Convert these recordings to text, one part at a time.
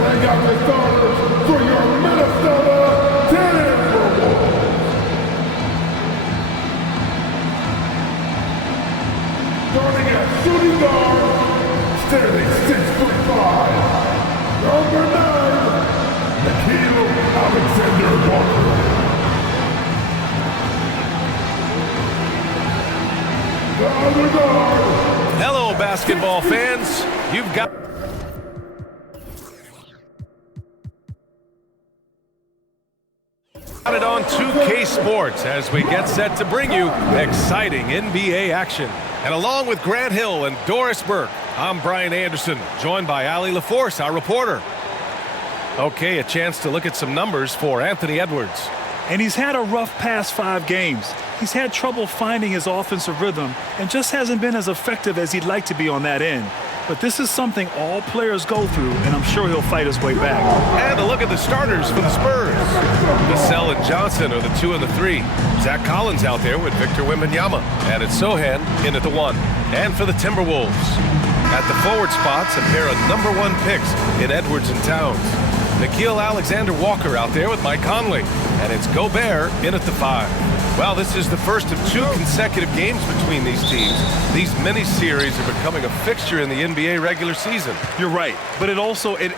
bring out the starters for your Minnesota Timberwolves. Starting at shooting guard, standing 6'5", number 9, Alexander Walker. The other guard. Hello, basketball fans. You've got it on 2K Sports as we get set to bring you exciting NBA action. And along with Grant Hill and Doris Burke, I'm Brian Anderson, joined by Allie LaForce, our reporter. Okay, a chance to look at some numbers for Anthony Edwards. And he's had a rough past 5 games. He's had trouble finding his offensive rhythm and just hasn't been as effective as he'd like to be on that end. But this is something all players go through, and I'm sure he'll fight his way back. And a look at the starters for the Spurs. Vassell and Johnson are the 2 and the 3. Zach Collins out there with Victor Wembanyama. And it's Sohan in at the 1. And for the Timberwolves, at the forward spots, a pair of #1 picks in Edwards and Towns. Nickeil Alexander-Walker out there with Mike Conley. And it's Gobert in at the 5. Well, this is the first of 2 consecutive games between these teams. These mini-series are becoming a fixture in the NBA regular season. You're right, but it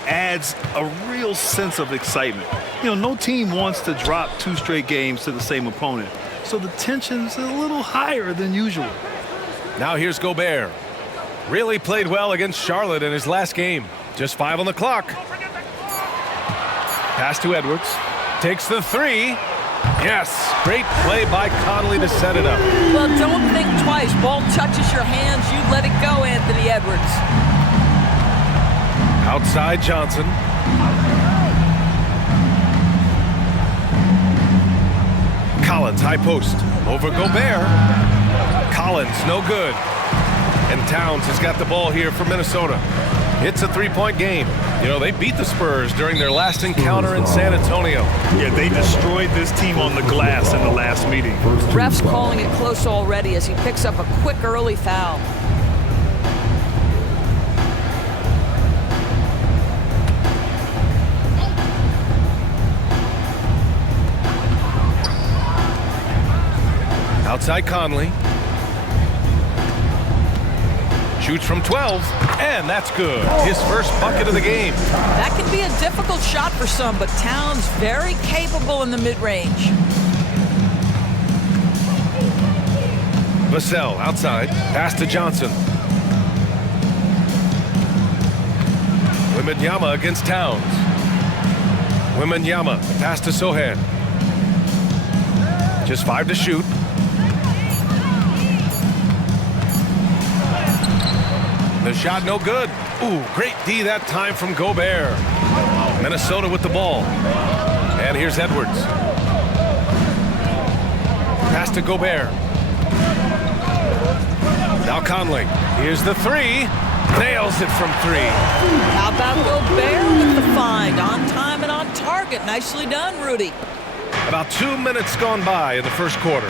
adds a real sense of excitement. You know, no team wants to drop 2 straight games to the same opponent, so the tension's a little higher than usual. Now here's Gobert. Really played well against Charlotte in his last game. Just 5 on the clock. Pass to Edwards. Takes the 3. Yes, great play by Conley to set it up. Well, don't think twice. Ball touches your hands, you let it go, Anthony Edwards. Outside Johnson. Collins, high post. Over Gobert. Collins, no good. And Towns has got the ball here for Minnesota. It's a 3-point game. You know, they beat the Spurs during their last encounter in San Antonio. Yeah, they destroyed this team on the glass in the last meeting. Ref's calling it close already as he picks up a quick early foul. Outside Conley. Shoots from 12, and that's good. His first bucket of the game. That can be a difficult shot for some, but Towns very capable in the mid-range. Vassell outside. Pass to Johnson. Wembanyama against Towns. Wembanyama. Pass to Sohan. Just 5 to shoot. The shot no good. Ooh, great D that time from Gobert. Minnesota with the ball. And here's Edwards. Pass to Gobert. Now Conley. Here's the 3. Nails it from 3. How about Gobert with the find? On time and on target. Nicely done, Rudy. About 2 minutes gone by in the first quarter.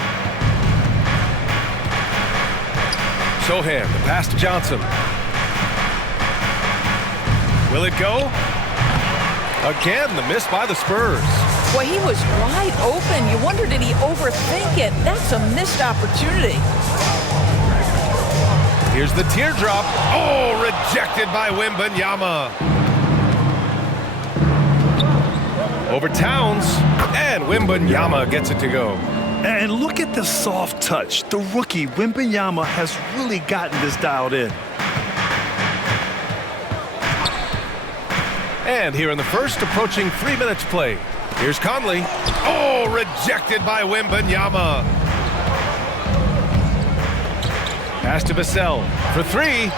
Sohan, the pass to Johnson. Will it go? Again, the miss by the Spurs. Boy, he was wide open. You wonder, did he overthink it? That's a missed opportunity. Here's the teardrop. Oh, rejected by Wembanyama. Over Towns, and Wembanyama gets it to go. And look at the soft touch. The rookie, Wembanyama, has really gotten this dialed in. And here in the first, approaching 3 minutes play. Here's Conley. Oh, rejected by Wembanyama. Pass to Vassell for 3.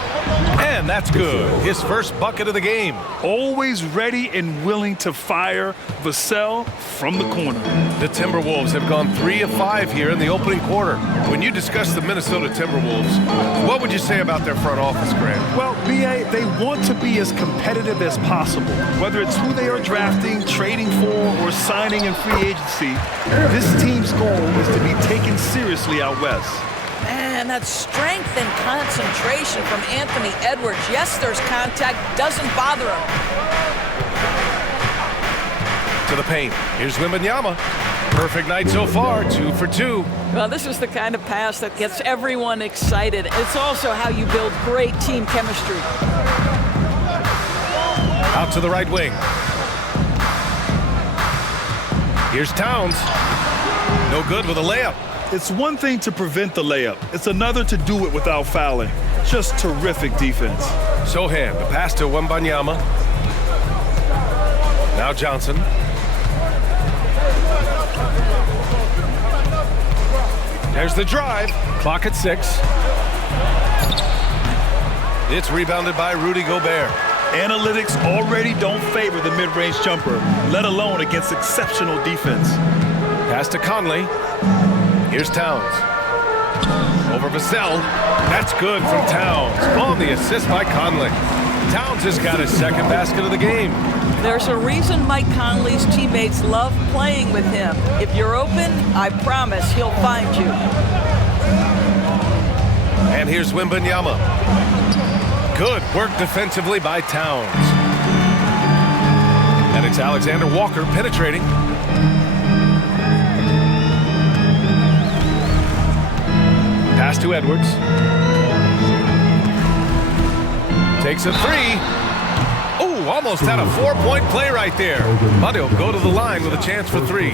And that's good. His first bucket of the game. Always ready and willing to fire. Vassell from the corner. The Timberwolves have gone 3 of 5 here in the opening quarter. When you discuss the Minnesota Timberwolves, what would you say about their front office, Grant? Well, B.A., they want to be as competitive as possible. Whether it's who they are drafting, trading for, or signing in free agency, this team's goal is to be taken seriously out west. Man, that strength and concentration from Anthony Edwards. Yes, there's contact. Doesn't bother him. to the paint. Here's Wembanyama. Perfect night so far, 2 for 2. Well, this is the kind of pass that gets everyone excited. It's also how you build great team chemistry. Out to the right wing. Here's Towns. No good with a layup. It's one thing to prevent the layup. It's another to do it without fouling. Just terrific defense. Sohan, the pass to Wembanyama. Now Johnson. There's the drive. Clock at 6. It's rebounded by Rudy Gobert. Analytics already don't favor the mid-range jumper, let alone against exceptional defense. Pass to Conley. Here's Towns. Over Vassell. That's good from Towns. On the assist by Conley. Towns has got his second basket of the game. There's a reason Mike Conley's teammates love playing with him. If you're open, I promise he'll find you. And here's Wembanyama. Good work defensively by Towns. And it's Alexander Walker penetrating. Pass to Edwards. Takes a 3. Oh, almost had a 4-point play right there. But he'll go to the line with a chance for 3.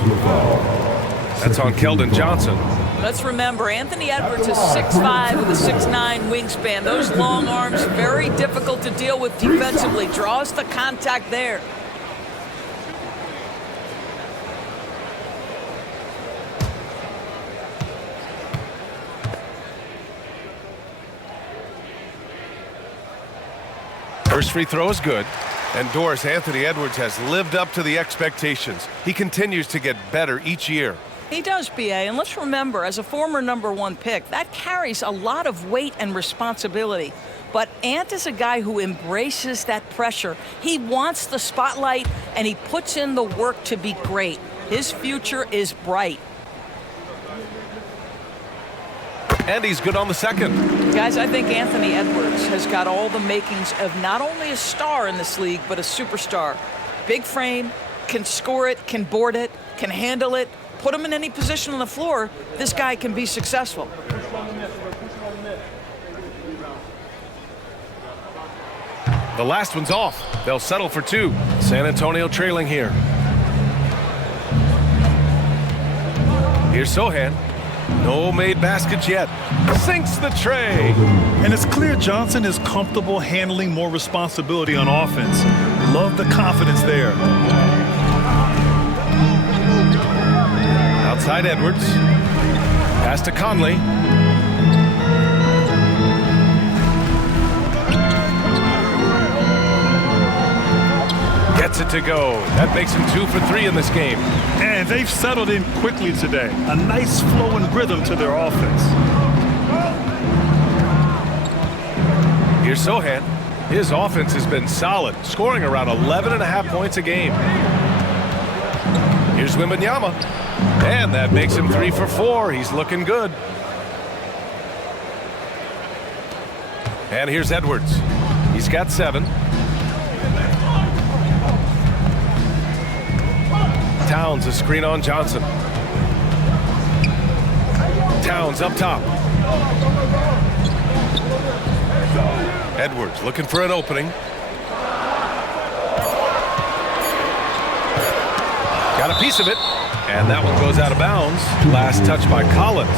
That's on Keldon Johnson. Let's remember, Anthony Edwards is 6'5" with a 6'9" wingspan. Those long arms, very difficult to deal with defensively. Draws the contact there. First free throw is good. And Doris, Anthony Edwards has lived up to the expectations. He continues to get better each year. He does, BA, and let's remember, as a former #1 pick, that carries a lot of weight and responsibility. But Ant is a guy who embraces that pressure. He wants the spotlight, and he puts in the work to be great. His future is bright. And he's good on the second. Guys, I think Anthony Edwards has got all the makings of not only a star in this league, but a superstar. Big frame, can score it, can board it, can handle it. Put him in any position on the floor, this guy can be successful. The last one's off. They'll settle for 2. San Antonio trailing here. Here's Sohan. No made baskets yet. Sinks the tray. And it's clear Johnson is comfortable handling more responsibility on offense. Love the confidence there. Outside Edwards. Pass to Conley. Gets it to go. That makes him 2 for 3 in this game. And they've settled in quickly today. A nice flow and rhythm to their offense. Here's Sohan. His offense has been solid, scoring around 11.5 points a game. Here's Wembanyama. And that makes him 3 for 4. He's looking good. And here's Edwards. He's got 7. Towns a screen on Johnson. Towns up top. Edwards looking for an opening. Got a piece of it. And that one goes out of bounds. Last touch by Collins.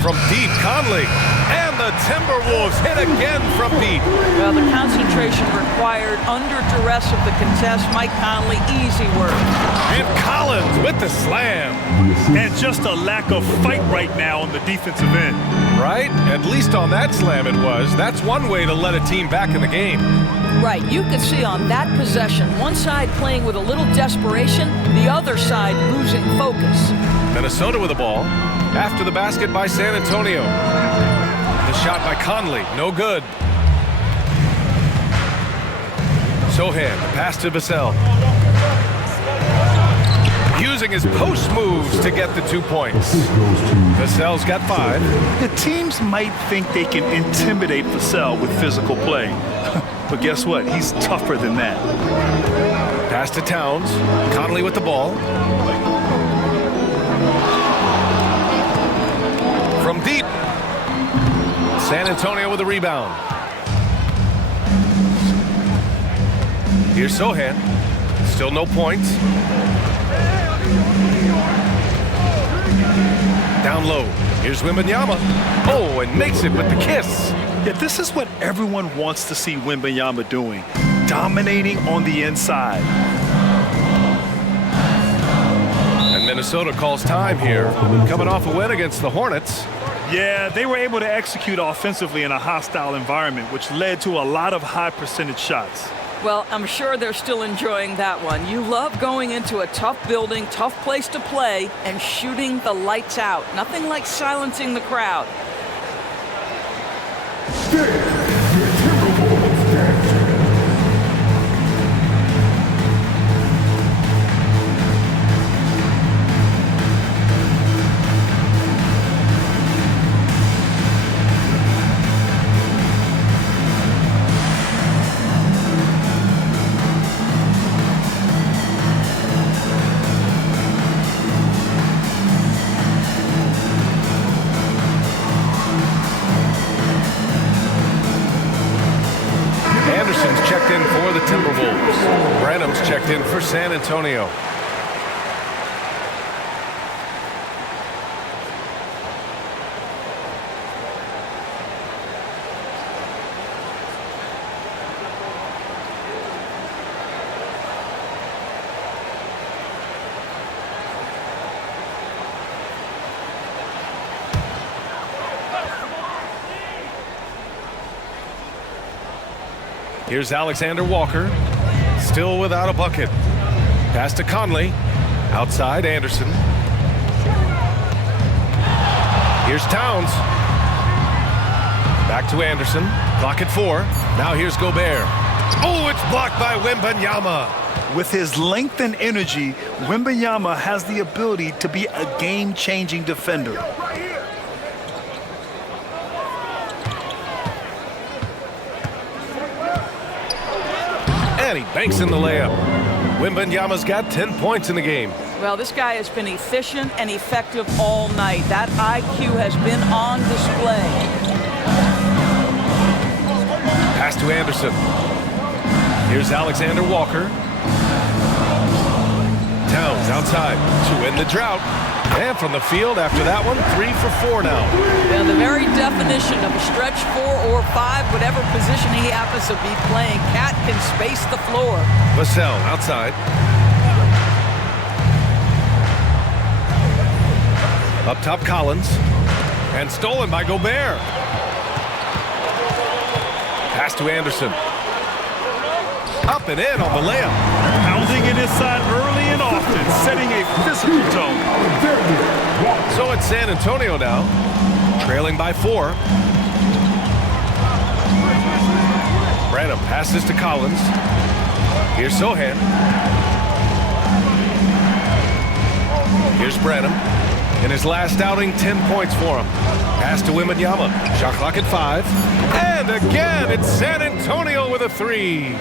From deep, Conley. And the Timberwolves hit again from deep. Well, the concentration required under duress of the contest. Mike Conley, easy work. And Collins with the slam. And just a lack of fight right now on the defensive end. Right? At least on that slam it was. That's one way to let a team back in the game. Right, you could see on that possession, one side playing with a little desperation, the other side losing focus. Minnesota with the ball. After the basket by San Antonio. The shot by Conley, no good. Sohan, the pass to Vassell. using his post moves to get the 2 points. Vassell's got 5. The teams might think they can intimidate Vassell with physical play. But guess what? He's tougher than that. Pass to Towns. Conley with the ball. From deep. San Antonio with a rebound. Here's Sohan. Still no points. Down low. Here's Wembanyama. Oh, and makes it with the kiss. Yeah, this is what everyone wants to see Wembanyama doing. Dominating on the inside. And Minnesota calls time here. Coming off a win against the Hornets. Yeah, they were able to execute offensively in a hostile environment, which led to a lot of high percentage shots. Well, I'm sure they're still enjoying that one. You love going into a tough building, tough place to play, and shooting the lights out. Nothing like silencing the crowd. Timberwolves dancing. Anderson's checked in for the Timberwolves. Branham's checked in for San Antonio. Here's Alexander Walker, still without a bucket. Pass to Conley, outside Anderson. Here's Towns. Back to Anderson, clock at 4. Now here's Gobert. Oh, it's blocked by Wembanyama. With his length and energy, Wembanyama has the ability to be a game-changing defender. And he banks in the layup. Wembanyama's got 10 points in the game. Well, this guy has been efficient and effective all night. That IQ has been on display. Pass to Anderson. Here's Alexander Walker. Towns outside to end the drought. And from the field after that one, 3 for 4 now. Yeah, the very definition of a stretch 4 or 5, whatever position he happens to be playing, Cat can space the floor. Vassell outside. Up top Collins. And stolen by Gobert. Pass to Anderson. Up and in on the layup. Pounding it inside early and often, setting a physical tone. So it's San Antonio now, trailing by 4. Branham passes to Collins. Here's Sohan. Here's Branham. In his last outing, 10 points for him. Pass to Wembanyama. Shot clock at 5. And again, it's San Antonio with a 3.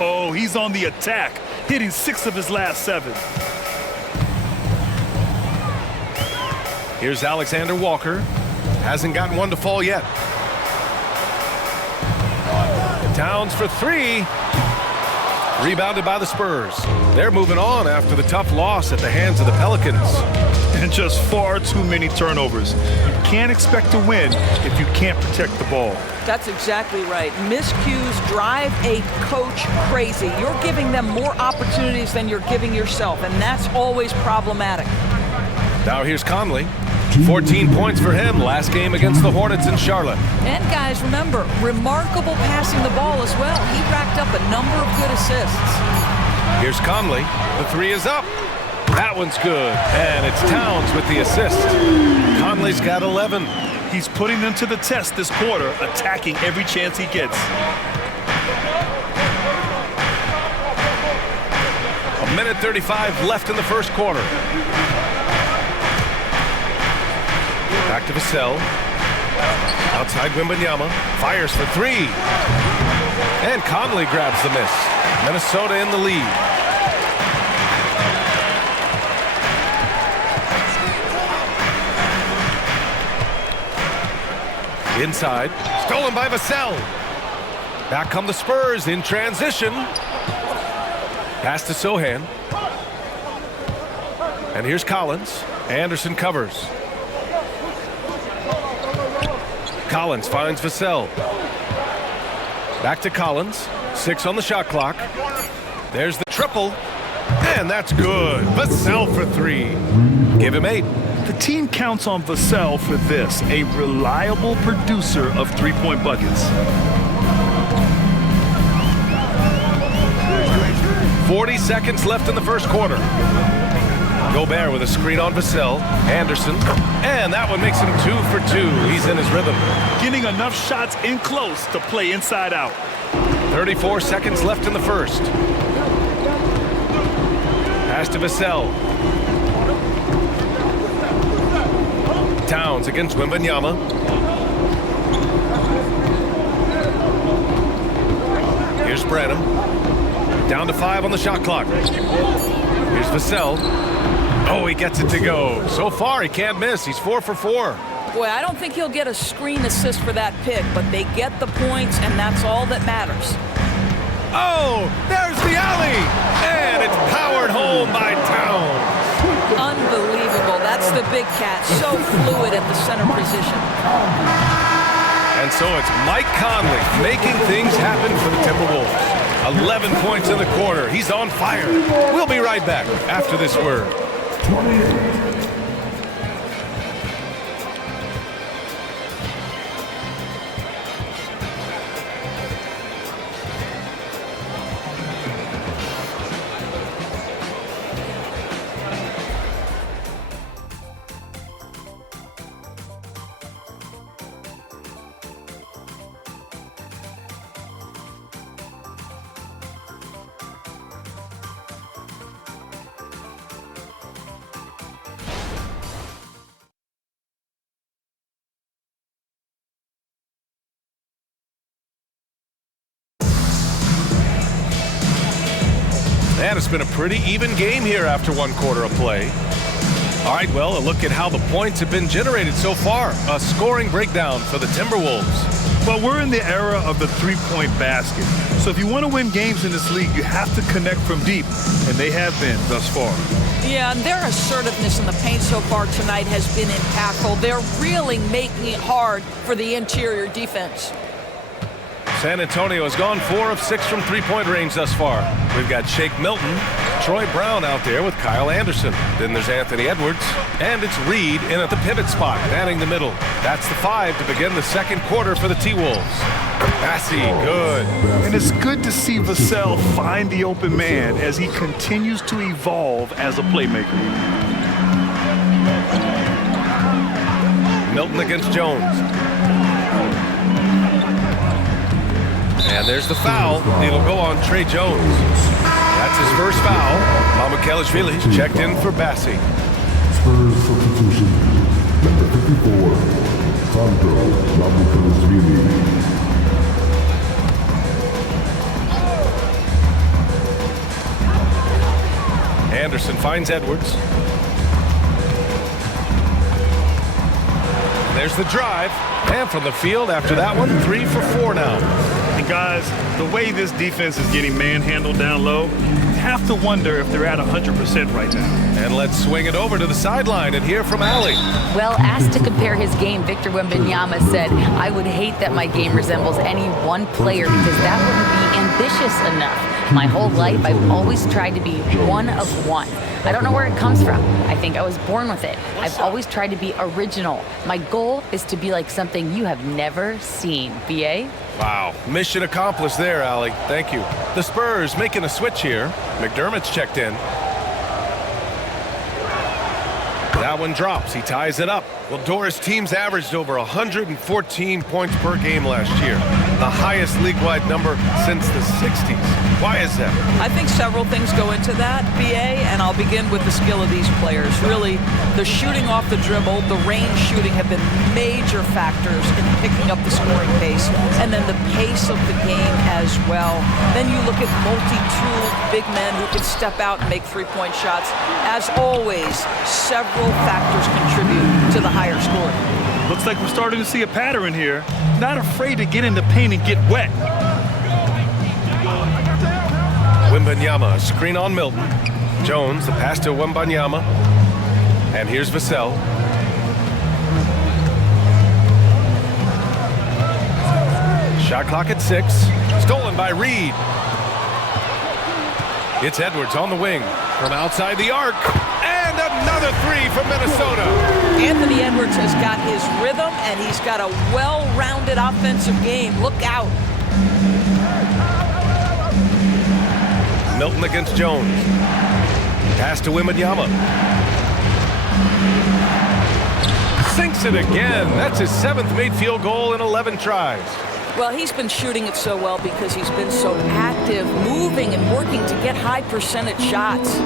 Oh, he's on the attack, hitting 6 of his last 7. Here's Alexander Walker. Hasn't gotten one to fall yet. Towns for 3. Rebounded by the Spurs. They're moving on after the tough loss at the hands of the Pelicans. And just far too many turnovers. You can't expect to win if you can't protect the ball. That's exactly right. Miscues drive a coach crazy. You're giving them more opportunities than you're giving yourself, and that's always problematic. Now here's Conley. 14 points for him last game against the Hornets in Charlotte. And guys, remember, remarkable passing the ball as well. He racked up a number of good assists. Here's Conley. The 3 is up. That one's good. And it's Towns with the assist. Conley's got 11. He's putting them to the test this quarter, attacking every chance he gets. A Minute 35 left in the first quarter. Back to Vassell. Outside Wembanyama. Fires for three. And Conley grabs the miss. Minnesota in the lead. Inside. Stolen by Vassell. Back come the Spurs in transition. Pass to Sohan. And here's Collins. Anderson covers. Collins finds Vassell. Back to Collins. 6 on the shot clock. There's the triple. And that's good. Vassell for 3. Give him 8. The team counts on Vassell for this, a reliable producer of three-point buckets. 40 seconds left in the first quarter. Gobert with a screen on Vassell. Anderson. And that one makes him 2 for 2. He's in his rhythm. Getting enough shots in close to play inside out. 34 seconds left in the first. Pass to Vassell. Towns against Wembanyama. Here's Branham. Down to 5 on the shot clock. Here's Vassell. Oh, he gets it to go. So far, he can't miss. He's 4 for 4. Boy, I don't think he'll get a screen assist for that pick, but they get the points, and that's all that matters. Oh, there's the alley. And it's powered home by Towns. Unbelievable. That's the big cat. So fluid at the center position. And so it's Mike Conley making things happen for the Timberwolves. 11 points in the quarter. He's on fire. We'll be right back after this word. 28. And it's been a pretty even game here after 1 quarter of play. All right, well, a look at how the points have been generated so far. A scoring breakdown for the Timberwolves. Well, we're in the era of the three-point basket. So if you want to win games in this league, you have to connect from deep, and they have been thus far. Yeah, and their assertiveness in the paint so far tonight has been impactful. They're really making it hard for the interior defense. San Antonio has gone 4 of 6 from three-point range thus far. We've got Shake Milton, Troy Brown out there with Kyle Anderson. Then there's Anthony Edwards, and it's Reed in at the pivot spot, manning the middle. That's the 5 to begin the second quarter for the T-Wolves. Massey, good. And it's good to see Vassell find the open man as he continues to evolve as a playmaker. Milton against Jones. And there's the foul. It'll go on Trey Jones. That's his first foul. Mamukelashvili checked in for Bassi. Spurs substitution. Number 54. Sandro Mamukelashvili. Anderson finds Edwards. There's the drive. And from the field after that one, 3 for 4 now. And guys, the way this defense is getting manhandled down low, you have to wonder if they're at 100% right now. And let's swing it over to the sideline and hear from Allie. Well, asked to compare his game, Victor Wembanyama said, "I would hate that my game resembles any one player because that wouldn't be ambitious enough. My whole life, I've always tried to be one of one. I don't know where it comes from. I think I was born with it. I've always tried to be original. My goal is to be like something you have never seen." BA? Wow. Mission accomplished there, Allie. Thank you. The Spurs making a switch here. McDermott's checked in. That one drops. He ties it up. Well, Doris' teams averaged over 114 points per game last year. the highest league-wide number since the 60s. Why is that? I think several things go into that, BA, and I'll begin with the skill of these players. Really, the shooting off the dribble, the range shooting have been major factors in picking up the scoring pace, and then the pace of the game as well. Then you look at multi-tooled big men who can step out and make three-point shots. As always, several factors contribute to the higher scoring. Looks like we're starting to see a pattern here. Not afraid to get in the paint and get wet. Wembanyama, a screen on Milton. Jones, the pass to Wembanyama. And here's Vassell. Shot clock at 6. Stolen by Reed. It's Edwards on the wing from outside the arc. And another three from Minnesota. Anthony Edwards has got his rhythm, and he's got a well-rounded offensive game. Look out. Milton against Jones. Pass to Wembanyama. Sinks it again. That's his 7th made field goal in 11 tries. Well, he's been shooting it so well because he's been so active, moving and working to get high percentage shots.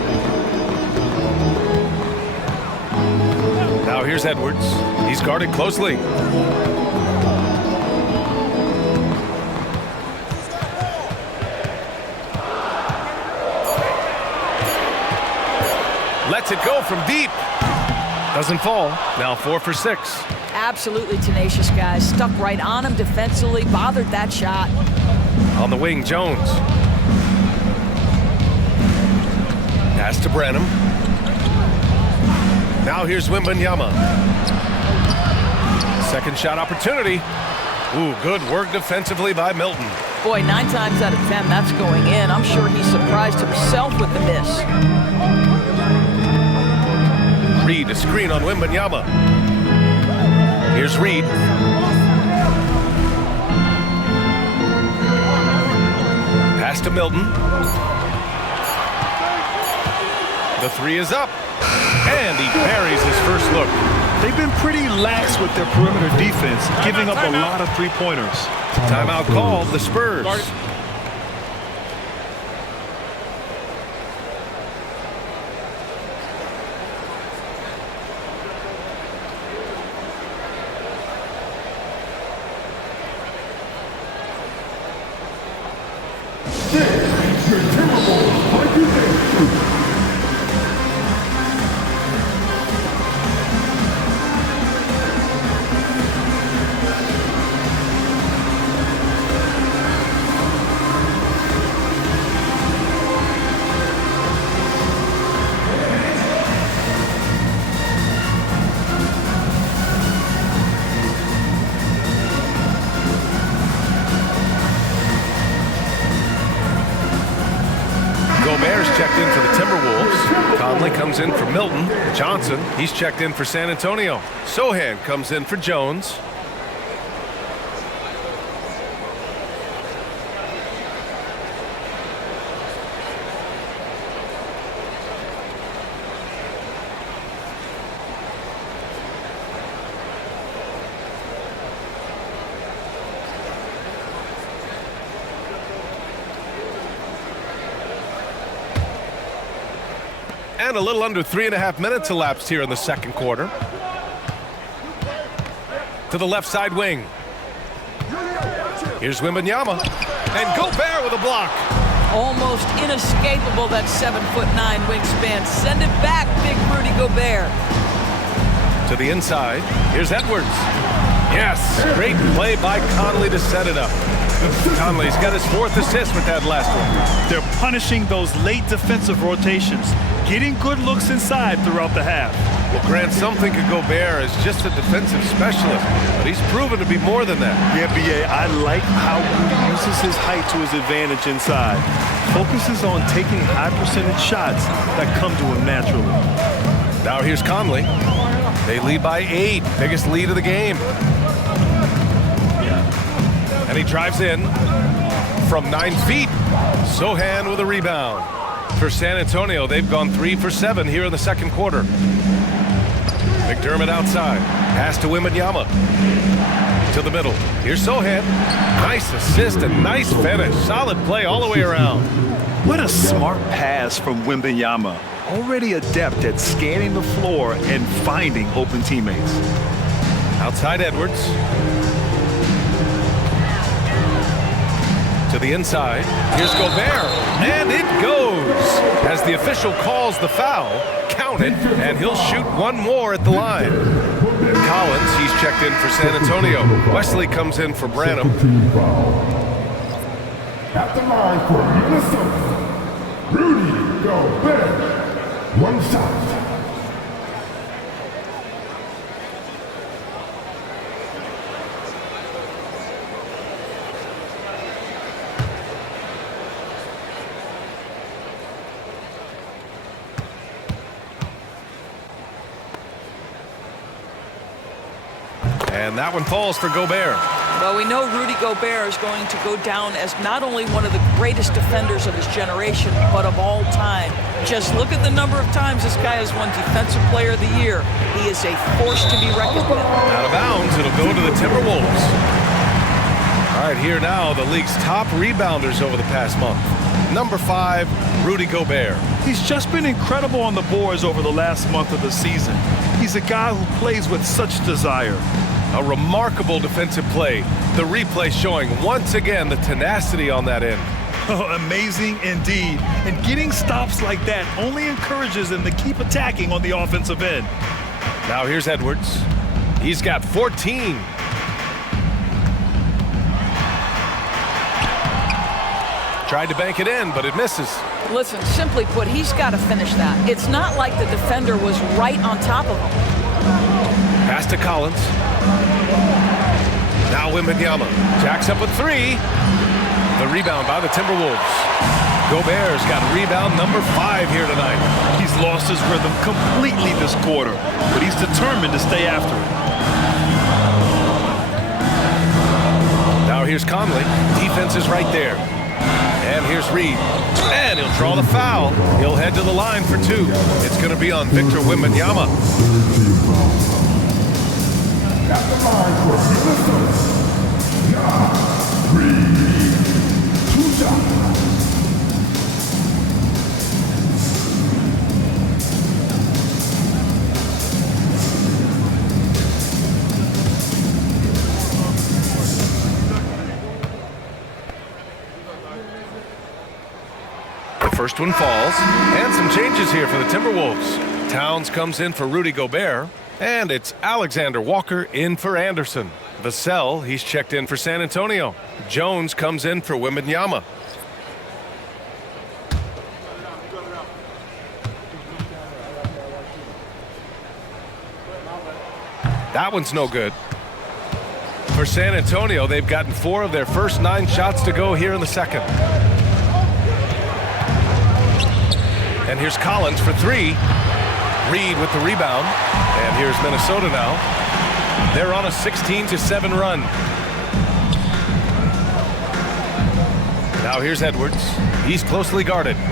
Now here's Edwards. He's guarded closely. Lets it go from deep. Doesn't fall. Now 4 for 6. Absolutely tenacious, guys. Stuck right on him defensively, bothered that shot. On the wing, Jones. Pass to Branham. Now here's Wembanyama. Second shot opportunity. Ooh, good work defensively by Milton. Boy, 9 times out of 10, that's going in. I'm sure he's surprised himself with the miss. Reed, a screen on Wembanyama. Here's Reed. Pass to Milton. The 3 is up. And he buries his first look. They've been pretty lax with their perimeter defense, giving up a lot of three-pointers. Timeout called, the Spurs. Your Timberwolves are using. Gobert's checked in for the Timberwolves. Conley comes in for Milton. Johnson, he's checked in for San Antonio. Sohan comes in for Jones. And a little under 3.5 minutes elapsed here in the second quarter. To the left side wing. Here's Wembanyama. And Gobert with a block. Almost inescapable, that 7'9" wingspan. Send it back, big Rudy Gobert. To the inside. Here's Edwards. Yes, great play by Conley to set it up. Conley's got his 4th assist with that last one. They're punishing those late defensive rotations, getting good looks inside throughout the half. Well, Grant, some think of Gobert as just a defensive specialist, but he's proven to be more than that. Yeah, BA, I like how he uses his height to his advantage inside. Focuses on taking high percentage shots that come to him naturally. Now here's Conley. They lead by 8, biggest lead of the game. And he drives in from 9 feet. Sohan with a rebound. For San Antonio, they've gone 3 for 7 here in the second quarter. McDermott outside. Pass to Wembanyama. To the middle. Here's Sohan. Nice assist and nice finish. Solid play all the way around. What a smart pass from Wembanyama. Already adept at scanning the floor and finding open teammates. Outside Edwards. To the inside. Here's Gobert. And it goes. As the official calls the foul, count it, and he'll shoot one more at the line. Collins, he's checked in for San Antonio. Wesley comes in for Branham. At the line for Minnesota, Rudy Gobert. One shot. And that one falls for Gobert. Well, we know Rudy Gobert is going to go down as not only one of the greatest defenders of his generation, but of all time. Just look at the number of times this guy has won Defensive Player of the Year. He is a force to be reckoned with. Out of bounds, it'll go to the Timberwolves. All right, here now, the league's top rebounders over the past month. Number 5, Rudy Gobert. He's just been incredible on the boards over the last month of the season. He's a guy who plays with such desire. A remarkable defensive play. The replay showing once again the tenacity on that end. Oh, amazing indeed. And getting stops like that only encourages him to keep attacking on the offensive end. Now here's Edwards. He's got 14. Tried to bank it in, but it misses. Listen, simply put, he's got to finish that. It's not like the defender was right on top of him. Pass to Collins. Now Wembanyama jacks up with 3. The rebound by the Timberwolves. Gobert's got rebound number 5 here tonight. He's lost his rhythm completely this quarter, but he's determined to stay after it. Now here's Conley. Defense is right there. And here's Reed. And he'll draw the foul. He'll head to the line for 2. It's going to be on Victor Wembanyama. At the line for Minnesota, Reed. 2 shots. The first one falls. And some changes here for the Timberwolves. Towns comes in for Rudy Gobert. And it's Alexander Walker in for Anderson. Vassell, he's checked in for San Antonio. Jones comes in for Wembanyama. That one's no good. For San Antonio, they've gotten 4 of their first 9 shots to go here in the second. And here's Collins for 3. Reed with the rebound. And here's Minnesota now. They're on a 16-7 run. Now here's Edwards. He's closely guarded. 4-3.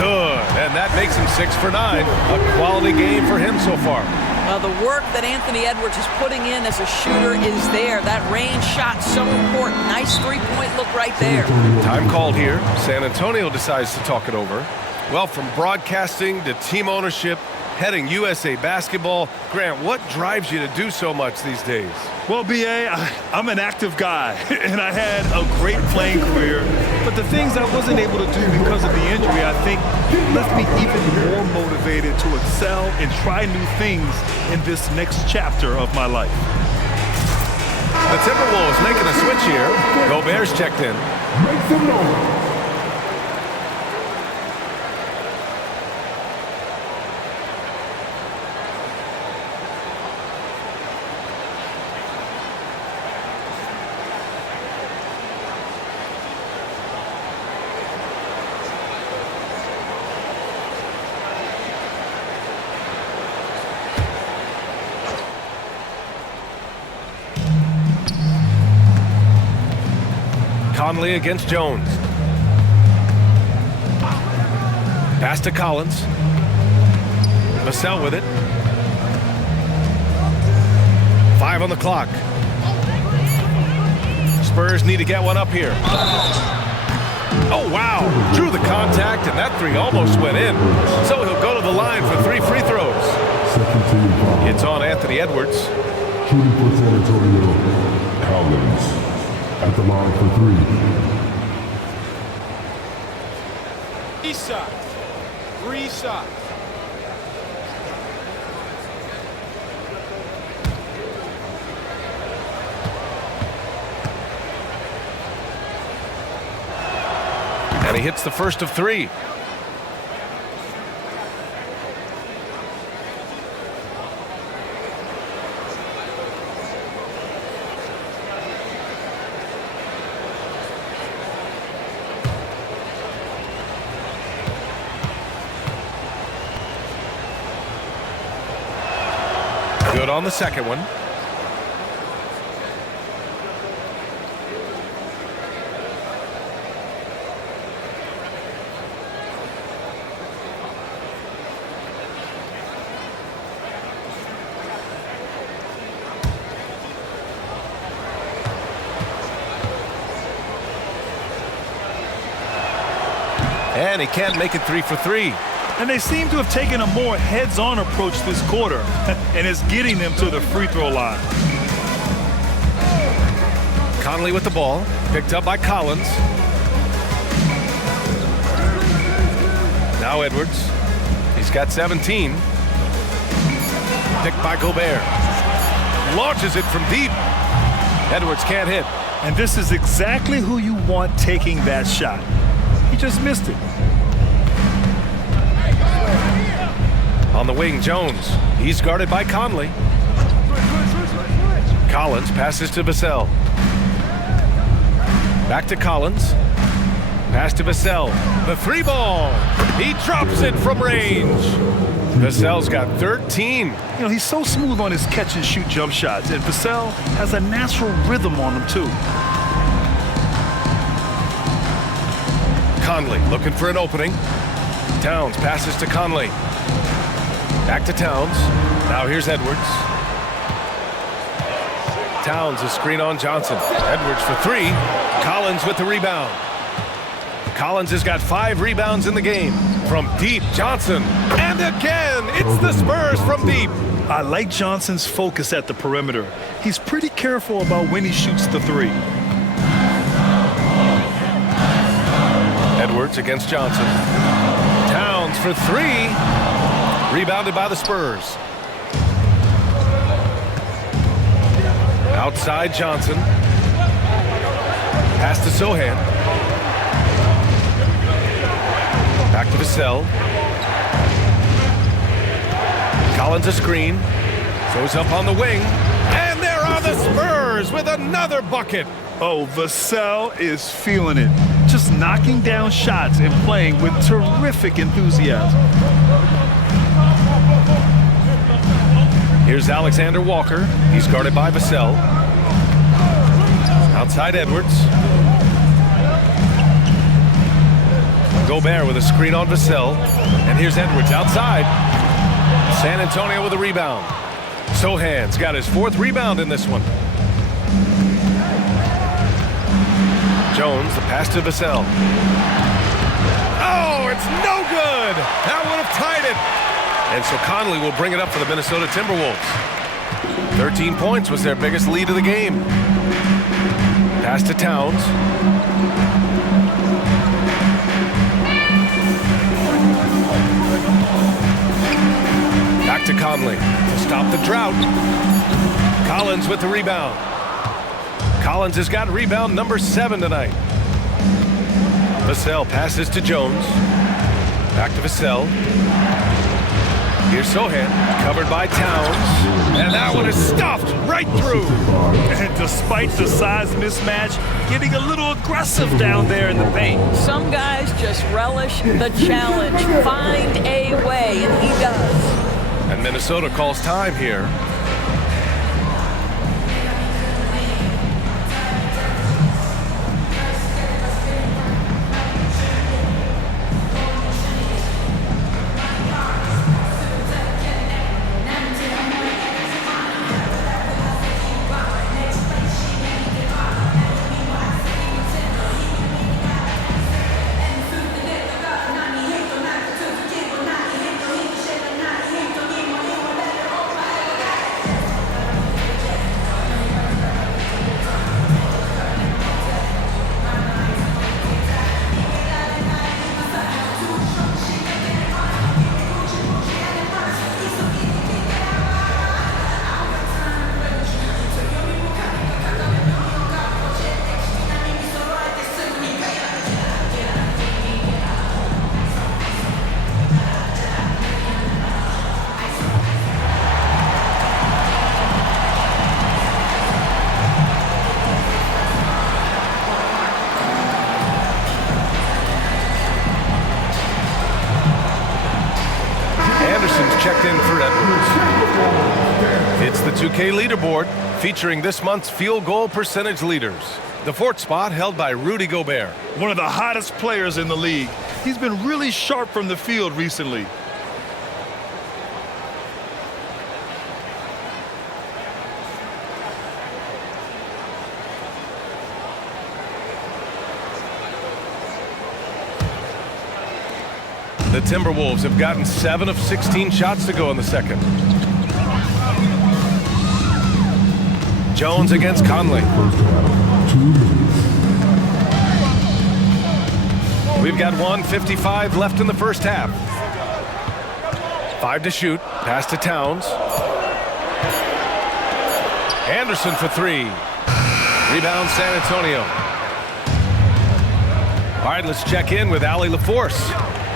Good. And that makes him 6 for 9. A quality game for him so far. Well, the work that Anthony Edwards is putting in as a shooter is there. That range shot so important. Nice three-point look right there. Time called here. San Antonio decides to talk it over. Well, from broadcasting to team ownership, heading USA basketball, Grant, what drives you to do so much these days? Well, B.A., I'm an active guy, and I had a great playing career. But the things I wasn't able to do because of the injury, I think, left me even more motivated to excel and try new things in this next chapter of my life. The Timberwolves making a switch here. Gobert's checked in. Make some noise. Conley against Jones. Pass to Collins. Vassell with it. 5 on the clock. Spurs need to get one up here. Oh, wow. Drew the contact, and that three almost went in. So he'll go to the line for 3 free throws. Second team foul. It's on Anthony Edwards. Shooting for San Antonio, Collins. At the line for 3. Three shots. 3 shots. And he hits the first of 3. Good on the second one. And he can't make it 3 for 3. And they seem to have taken a more heads-on approach this quarter, and it's getting them to the free throw line. Conley with the ball, picked up by Collins. Now Edwards. He's got 17. Picked by Gobert. Launches it from deep. Edwards can't hit. And this is exactly who you want taking that shot. He just missed it. On the wing, Jones. He's guarded by Conley. Collins passes to Vassell. Back to Collins. Pass to Vassell. The 3 ball. He drops it from range. Vassell's got 13. You know, he's so smooth on his catch-and-shoot jump shots, and Vassell has a natural rhythm on him, too. Conley looking for an opening. Towns passes to Conley. Back to Towns. Now here's Edwards. Towns a screen on Johnson. Edwards for 3. Collins with the rebound. Collins has got 5 rebounds in the game. From deep, Johnson. And again, it's the Spurs from deep. I like Johnson's focus at the perimeter. He's pretty careful about when he shoots the 3. Edwards against Johnson. Towns for 3. Rebounded by the Spurs. Outside Johnson. Pass to Sohan. Back to Vassell. Collins a screen. Throws up on the wing. And there are the Spurs with another bucket. Oh, Vassell is feeling it. Just knocking down shots and playing with terrific enthusiasm. Here's Alexander Walker. He's guarded by Vassell. Outside Edwards. Gobert with a screen on Vassell. And here's Edwards outside. San Antonio with a rebound. Sohan's got his 4th rebound in this one. Jones, the pass to Vassell. Oh, it's no good! That would have tied it. And so Conley will bring it up for the Minnesota Timberwolves. 13 points was their biggest lead of the game. Pass to Towns. Back to Conley to stop the drought. Collins with the rebound. Collins has got rebound number 7 tonight. Vassell passes to Jones. Back to Vassell. Here's Sohan, covered by Towns. And that one is stuffed right through. And despite the size mismatch, getting a little aggressive down there in the paint. Some guys just relish the challenge. Find a way, and he does. And Minnesota calls time here. Edwards. It's the 2K leaderboard featuring this month's field goal percentage leaders. The fourth spot held by Rudy Gobert. One of the hottest players in the league. He's been really sharp from the field recently. The Timberwolves have gotten 7 of 16 shots to go in the second. Jones against Conley. We've got 1:55 left in the first half. 5 to shoot. Pass to Towns. Anderson for 3. Rebound San Antonio. All right, let's check in with Allie LaForce.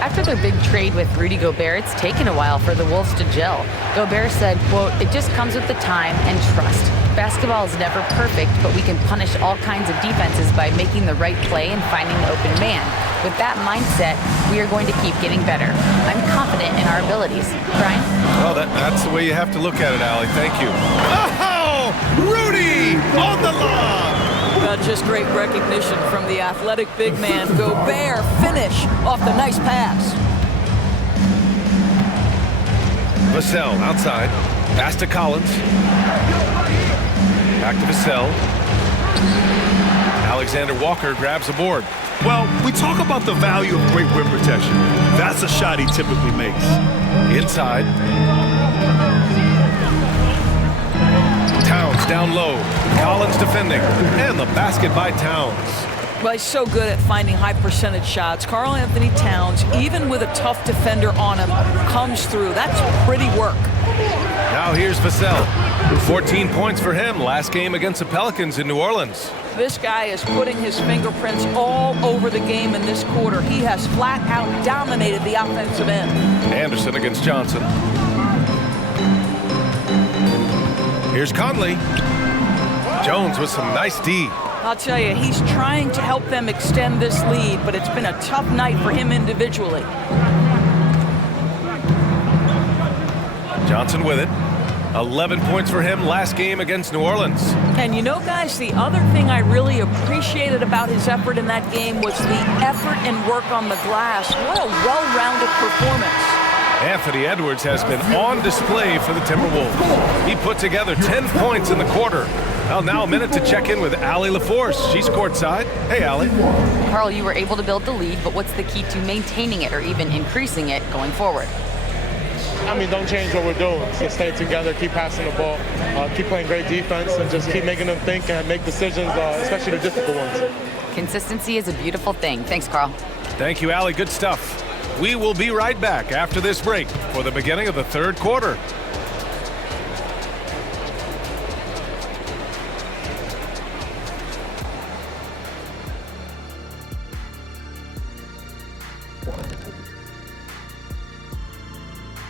After their big trade with Rudy Gobert, it's taken a while for the Wolves to gel. Gobert said, quote, "It just comes with the time and trust. Basketball is never perfect, but we can punish all kinds of defenses by making the right play and finding the open man. With that mindset, we are going to keep getting better. I'm confident in our abilities." Brian? Well, that's the way you have to look at it, Allie. Thank you. Oh, Rudy on the lob. Just great recognition from the athletic big man. Gobert finish off the nice pass. Vassell outside. Pass to Collins. Back to Vassell. Alexander Walker grabs the board. Well, we talk about the value of great rim protection. That's a shot he typically makes. Inside. Towns down low. Collins defending. And the basket by Towns. Well, he's so good at finding high percentage shots. Karl Anthony Towns, even with a tough defender on him, comes through. That's pretty work. Now here's Vassell. 14 points for him last game against the Pelicans in New Orleans. This guy is putting his fingerprints all over the game in this quarter. He has flat out dominated the offensive end. Anderson against Johnson. Here's Conley. Jones with some nice D. I'll tell you, he's trying to help them extend this lead, but it's been a tough night for him individually. Johnson with it. 11 points for him last game against New Orleans. And you know, guys, the other thing I really appreciated about his effort in that game was the effort and work on the glass. What a well-rounded performance. Anthony Edwards has been on display for the Timberwolves. He put together 10 points in the quarter. Well, now a minute to check in with Allie LaForce. She's courtside. Hey, Allie. Karl, you were able to build the lead, but what's the key to maintaining it or even increasing it going forward? I mean, don't change what we're doing. Just stay together, keep passing the ball, keep playing great defense, and just keep making them think and make decisions, especially the difficult ones. Consistency is a beautiful thing. Thanks, Karl. Thank you, Allie. Good stuff. We will be right back after this break for the beginning of the third quarter.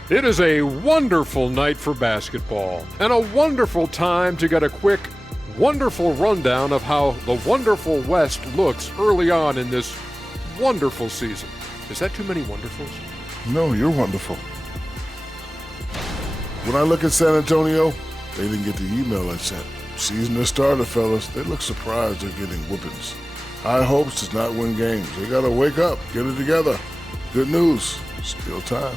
It is a wonderful night for basketball and a wonderful time to get a quick, wonderful rundown of how the wonderful West looks early on in this wonderful season. Is that too many wonderfuls? No, you're wonderful. When I look at San Antonio, they didn't get the email I sent. Season has started, fellas. They look surprised they're getting whoopings. High hopes does not win games. They got to wake up, get it together. Good news, still time.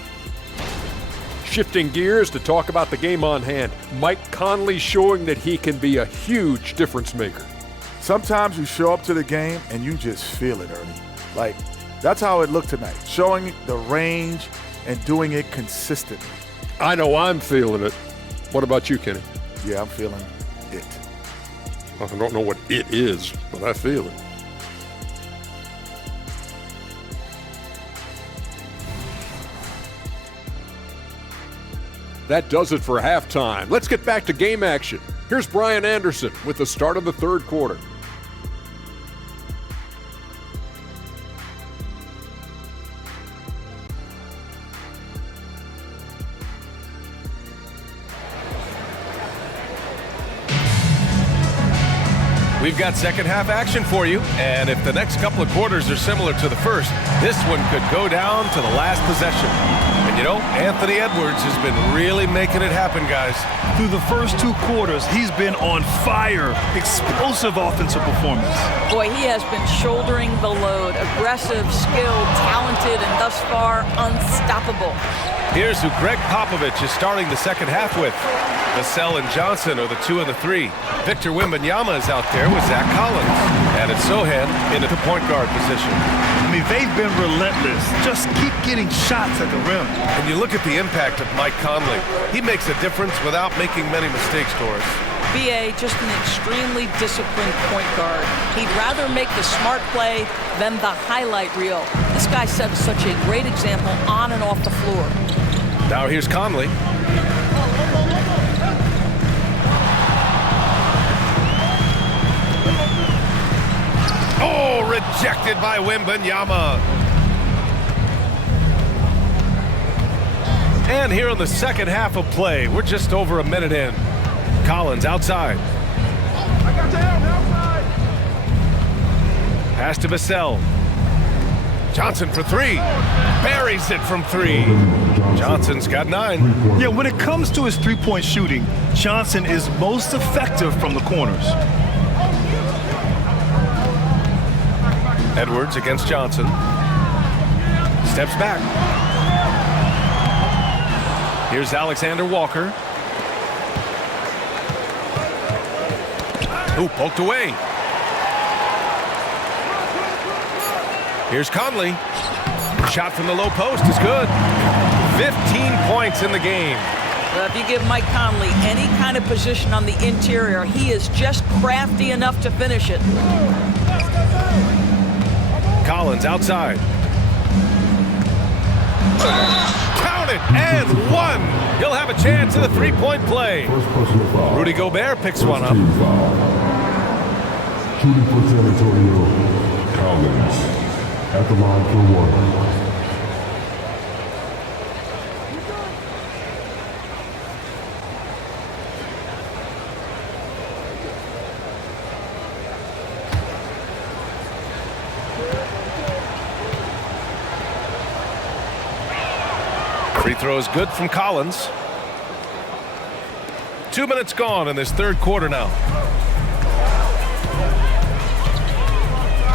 Shifting gears to talk about the game on hand, Mike Conley showing that he can be a huge difference maker. Sometimes you show up to the game and you just feel it, Ernie. Like, that's how it looked tonight, showing the range and doing it consistently. I know I'm feeling it. What about you, Kenny? Yeah, I'm feeling it. I don't know what it is, but I feel it. That does it for halftime. Let's get back to game action. Here's Brian Anderson with the start of the third quarter. We've got second half action for you, and if the next couple of quarters are similar to the first, this one could go down to the last possession. And you know, Anthony Edwards has been really making it happen, guys. Through the first 2 quarters, he's been on fire. Explosive offensive performance. Boy, he has been shouldering the load. Aggressive, skilled, talented, and thus far unstoppable. Here's who Greg Popovich is starting the second half with. Vassell and Johnson are the 2 and the 3. Victor Wembanyama is out there with Zach Collins. And it's Sohan in at the point guard position. I mean, they've been relentless. Just keep getting shots at the rim. And you look at the impact of Mike Conley. He makes a difference without making many mistakes, Doris. B.A. just an extremely disciplined point guard. He'd rather make the smart play than the highlight reel. This guy sets such a great example on and off the floor. Now here's Conley. Oh, rejected by Wembanyama. And here in the second half of play, we're just over a minute in. Collins outside. I got your help outside. Pass to Vassell. Johnson for 3. Buries it from 3. Johnson's got 9. Yeah, when it comes to his three-point shooting, Johnson is most effective from the corners. Edwards against Johnson. Steps back. Here's Alexander Walker. Ooh, poked away. Here's Conley. Shot from the low post is good. 15 points in the game. If you give Mike Conley any kind of position on the interior, he is just crafty enough to finish it. Collins outside. Count it, and 1. He'll have a chance at a 3-point play. Rudy Gobert picks one up. Shooting for San Antonio, Collins at the line for 1. Free throw is good from Collins. 2 minutes gone in this third quarter now.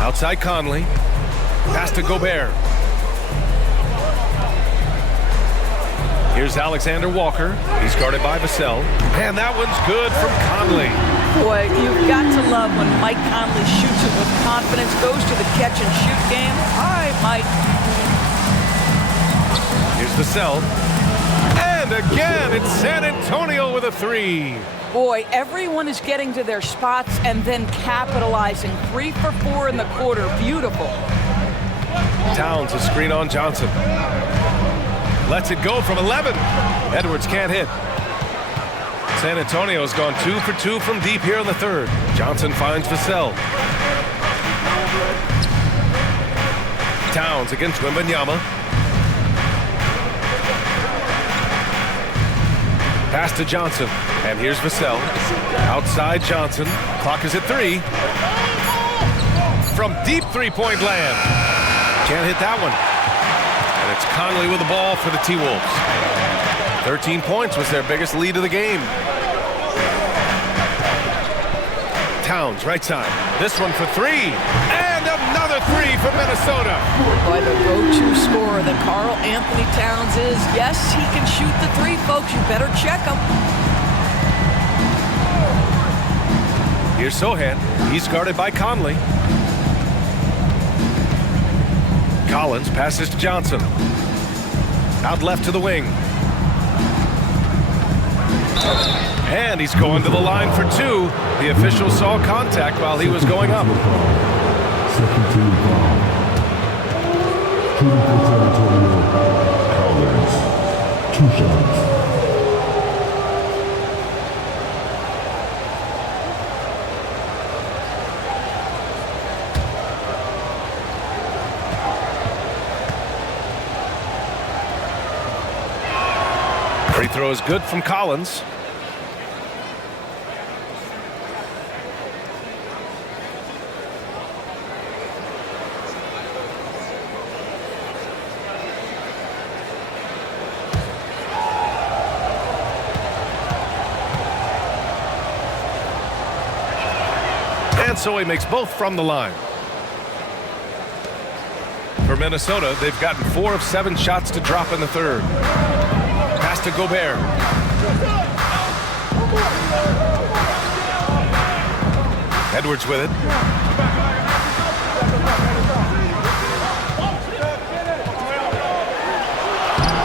Outside Conley. Pass to Gobert. Here's Alexander Walker. He's guarded by Vassell. And that one's good from Conley. Boy, you've got to love when Mike Conley shoots it with confidence, goes to the catch and shoot game. All right, Mike. Here's Vassell. And again, it's San Antonio with a 3. Boy, everyone is getting to their spots and then capitalizing. 3 for 4 in the quarter. Beautiful. Towns a screen on Johnson. Lets it go from 11. Edwards can't hit. San Antonio's gone 2 for 2 from deep here in the third. Johnson finds Vassell. Towns against Wembanyama. Pass to Johnson. And here's Vassell. Outside Johnson. Clock is at 3. From deep three-point land. Can't hit that one. And it's Conley with the ball for the T-Wolves. 13 points was their biggest lead of the game. Towns, right side. This one for 3. And another 3 for Minnesota. Boy, the go-to scorer that Karl Anthony Towns is. Yes, he can shoot the 3, folks. You better check him. Here's Sohan. He's guarded by Conley. Collins passes to Johnson. Out left to the wing. And he's going to the line for 2. The official saw contact while he was going up. Second team foul. Shooting for San Antonio, Collins. 2 shots. Free throw is good from Collins. And so he makes both from the line. For Minnesota, they've gotten 4 of 7 shots to drop in the third. Pass to Gobert. Edwards with it.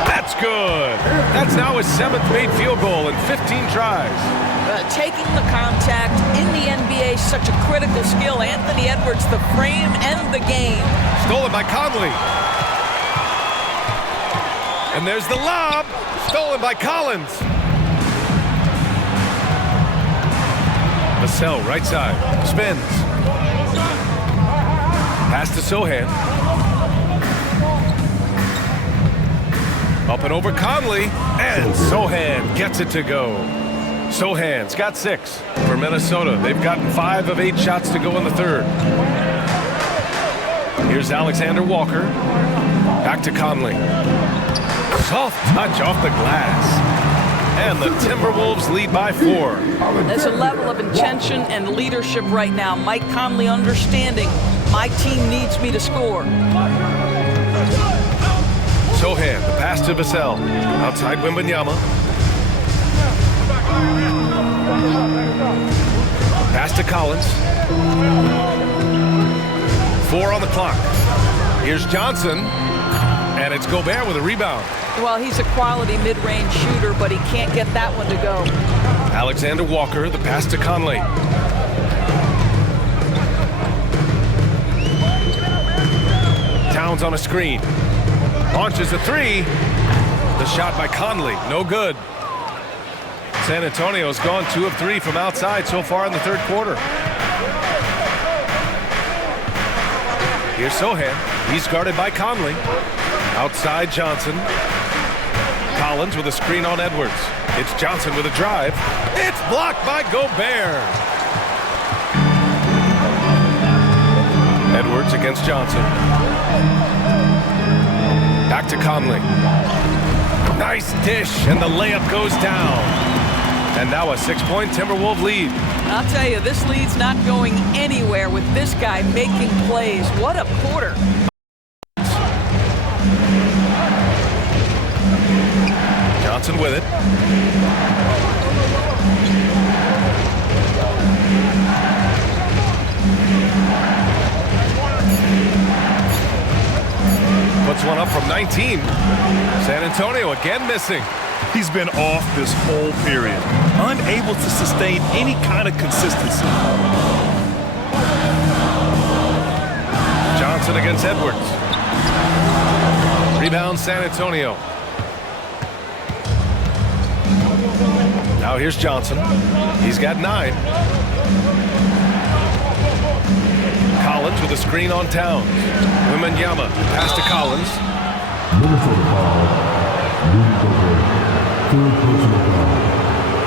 That's good. That's now his 7th made field goal in 15 tries. Taking the contact in the NBA is such a critical skill. Anthony Edwards, the frame and the game. Stolen by Conley. And there's the lob. Stolen by Collins. Vassell, right side. Spins. Pass to Sohan. Up and over Conley. And Sohan gets it to go. Sohan's got 6. For Minnesota, they've gotten 5 of 8 shots to go in the third. Here's Alexander Walker. Back to Conley. Soft touch off the glass. And the Timberwolves lead by 4. There's a level of intention and leadership right now. Mike Conley understanding my team needs me to score. Sohan, the pass to Vassell. Outside Wembanyama. Pass to Collins. 4 on the clock. Here's Johnson. And it's Gobert with a rebound. Well, he's a quality mid-range shooter, but he can't get that one to go. Alexander Walker, the pass to Conley. Towns on a screen. Launches a 3. The shot by Conley, no good. San Antonio's gone 2 of 3 from outside so far in the third quarter. Here's Sohan. He's guarded by Conley. Outside Johnson. Collins with a screen on Edwards. It's Johnson with a drive. It's blocked by Gobert. Edwards against Johnson. Back to Conley. Nice dish, and the layup goes down. And now a 6-point Timberwolves lead. I'll tell you, this lead's not going anywhere with this guy making plays. What a quarter. Johnson with it. Puts one up from 19. San Antonio again missing. He's been off this whole period, unable to sustain any kind of consistency. Johnson against Edwards. Rebound San Antonio. Now here's Johnson. He's got 9. Collins with a screen on Towns. Wembanyama pass to Collins. Minnesota foul. Rudy Gobert. Third personal foul.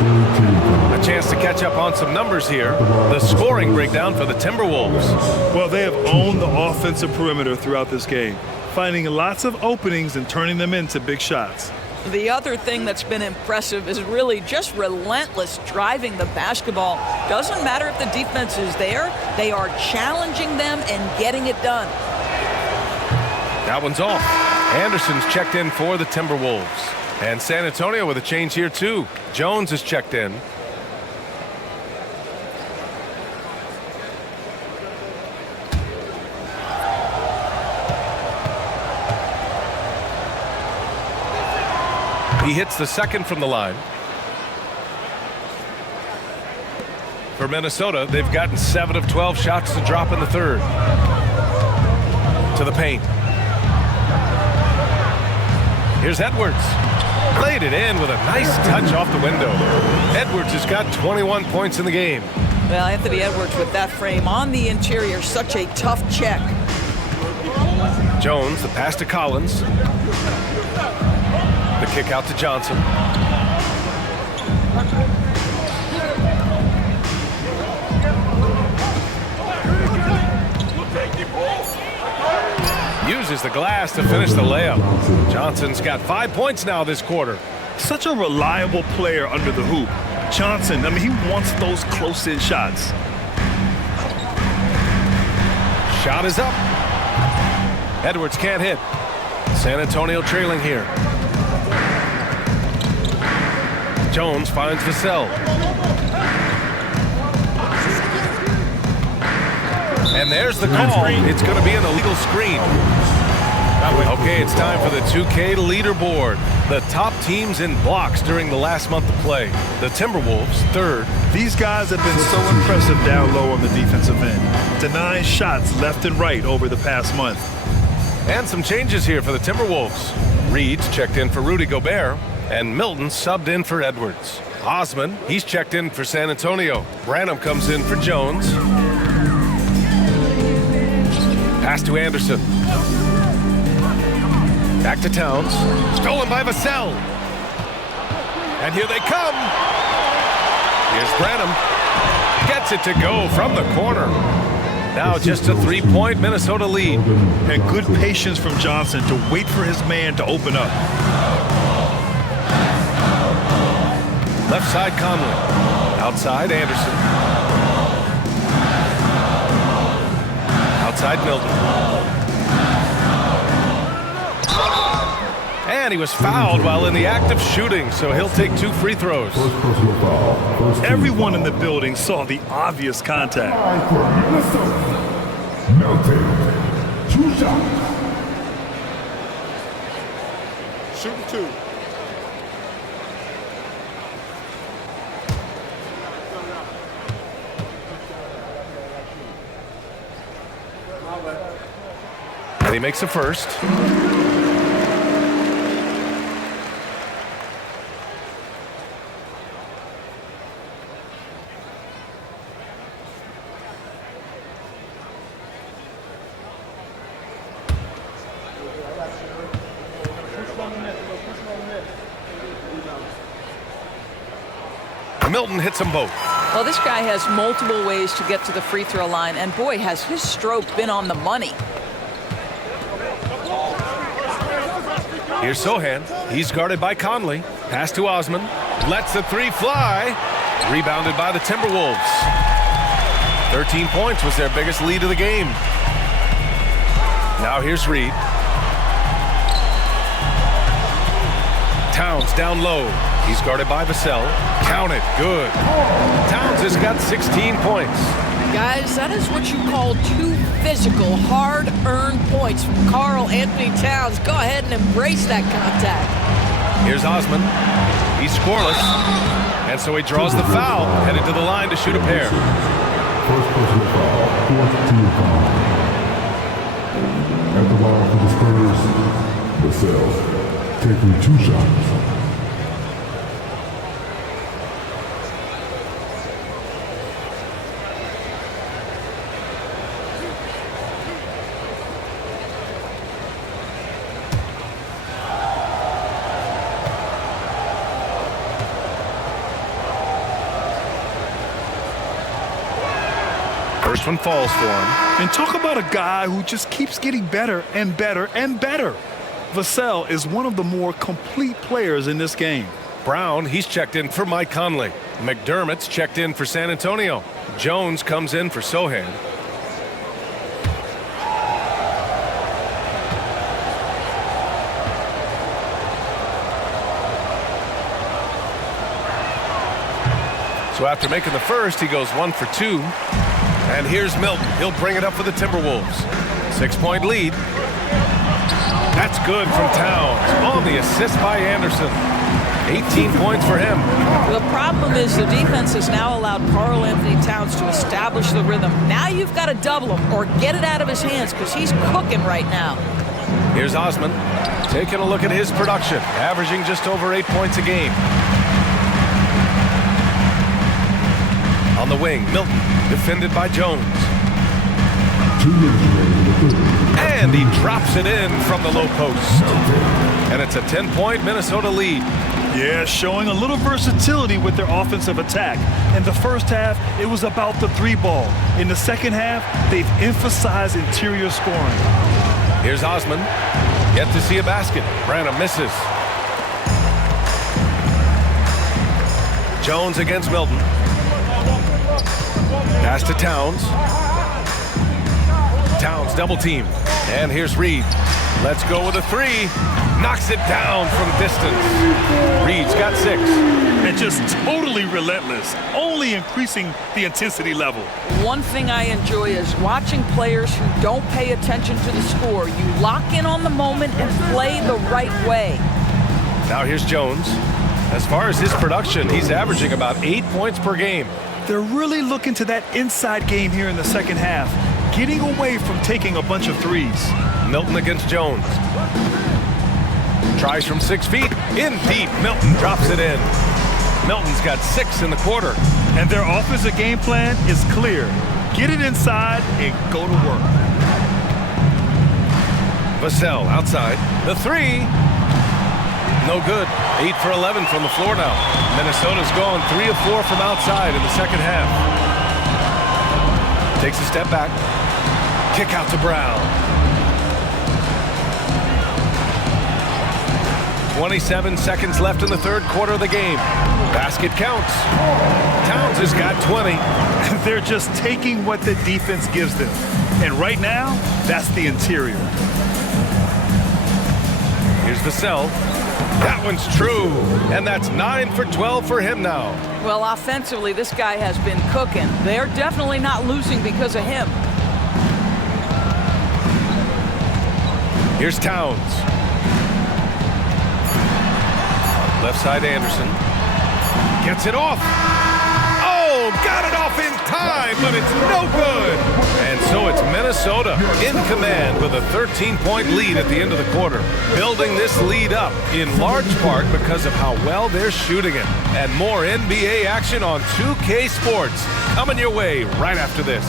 Third team foul. A chance to catch up on some numbers here. The scoring breakdown for the Timberwolves. Well, they have owned the offensive perimeter throughout this game, finding lots of openings and turning them into big shots. The other thing that's been impressive is really just relentless driving the basketball. Doesn't matter if the defense is there, they are challenging them and getting it done. That one's off. Anderson's checked in for the Timberwolves. And San Antonio with a change here too. Jones is checked in. He hits the second from the line. For Minnesota, they've gotten 7 of 12 shots to drop in the third. To the paint. Here's Edwards. Played it in with a nice touch off the window. Edwards has got 21 points in the game. Well, Anthony Edwards with that frame on the interior, such a tough check. Jones, the pass to Collins. The kick out to Johnson. Uses the glass to finish the layup. Johnson's got 5 points now this quarter. Such a reliable player under the hoop. Johnson, I mean, he wants those close-in shots. Shot is up. Edwards can't hit. San Antonio trailing here. Jones finds Vassell. And there's the call. It's going to be an illegal screen. Okay, it's time for the 2K leaderboard. The top teams in blocks during the last month of play. The Timberwolves, third. These guys have been so impressive down low on the defensive end, denying shots left and right over the past month. And some changes here for the Timberwolves. Reed's checked in for Rudy Gobert, and Milton subbed in for Edwards. Osman, he's checked in for San Antonio. Branham comes in for Jones. Pass to Anderson. Back to Towns. Stolen by Vassell. And here they come. Here's Branham. Gets it to go from the corner. Now just a 3-point Minnesota lead. And good patience from Johnson to wait for his man to open up. Left side Conley. Outside Anderson. Outside Milton. And he was fouled while in the act of shooting, so he'll take 2 free throws. Everyone in the building saw the obvious contact. Melton. 2 shots. Shooting 2. And he makes a first. Milton hits them both. Well, this guy has multiple ways to get to the free throw line, and boy, has his stroke been on the money. Here's Sohan. He's guarded by Conley. Pass to Osman. Lets the 3 fly. Rebounded by the Timberwolves. 13 points was their biggest lead of the game. Now here's Reed. Towns down low. He's guarded by Vassell. Count it. Good. Towns has got 16 points. Guys, that is what you call 2 physical, hard-earned points from Karl Anthony Towns. Go ahead and embrace that contact. Here's Osman. He's scoreless. And so he draws the foul, headed to the line to shoot a pair. First personal foul. 4th team foul. At the line for the Spurs, Vassell taking 2 shots. First one falls for him. And talk about a guy who just keeps getting better and better and better. Vassell is one of the more complete players in this game. Brown, he's checked in for Mike Conley. McDermott's checked in for San Antonio. Jones comes in for Sohan. So after making the first, he goes 1 for 2. And here's Milton. He'll bring it up for the Timberwolves. 6-point lead. That's good from Towns. On the assist by Anderson. 18 points for him. The problem is the defense has now allowed Karl Anthony Towns to establish the rhythm. Now you've got to double him or get it out of his hands because he's cooking right now. Here's Osman taking a look at his production, averaging just over 8 points a game. On the wing, Milton, defended by Jones. 2 minutes remaining in the 3rd. And he drops it in from the low post. And it's a 10-point Minnesota lead. Yeah, showing a little versatility with their offensive attack. In the first half, it was about the 3-ball. In the second half, they've emphasized interior scoring. Here's Osman. Yet to see a basket. Branham misses. Jones against Milton. Pass to Towns. Towns double team. And here's Reed. Let's go with a three. Knocks it down from distance. Reed's got 6. And just totally relentless, only increasing the intensity level. One thing I enjoy is watching players who don't pay attention to the score. You lock in on the moment and play the right way. Now here's Jones. As far as his production, he's averaging about 8 points per game. They're really looking to that inside game here in the second half, getting away from taking a bunch of threes. Milton against Jones. Tries from 6 feet. In deep. Milton drops it in. Milton's got 6 in the quarter. And their offensive game plan is clear. Get it inside and go to work. Vassell outside. The three. No good. 8 for 11 from the floor now. Minnesota's gone 3 of 4 from outside in the second half. Takes a step back. Kick out to Brown. 27 seconds left in the third quarter of the game. Basket counts. Towns has got 20. They're just taking what the defense gives them. And right now, that's the interior. Here's Vassell. That one's true. And that's 9 for 12 for him now. Well, offensively, this guy has been cooking. They're definitely not losing because of him. Here's Towns. Left side Anderson. Gets it off. Oh, got it off in time, but it's no good. And so it's Minnesota in command with a 13-point lead at the end of the quarter. Building this lead up in large part because of how well they're shooting it. And more NBA action on 2K Sports coming your way right after this.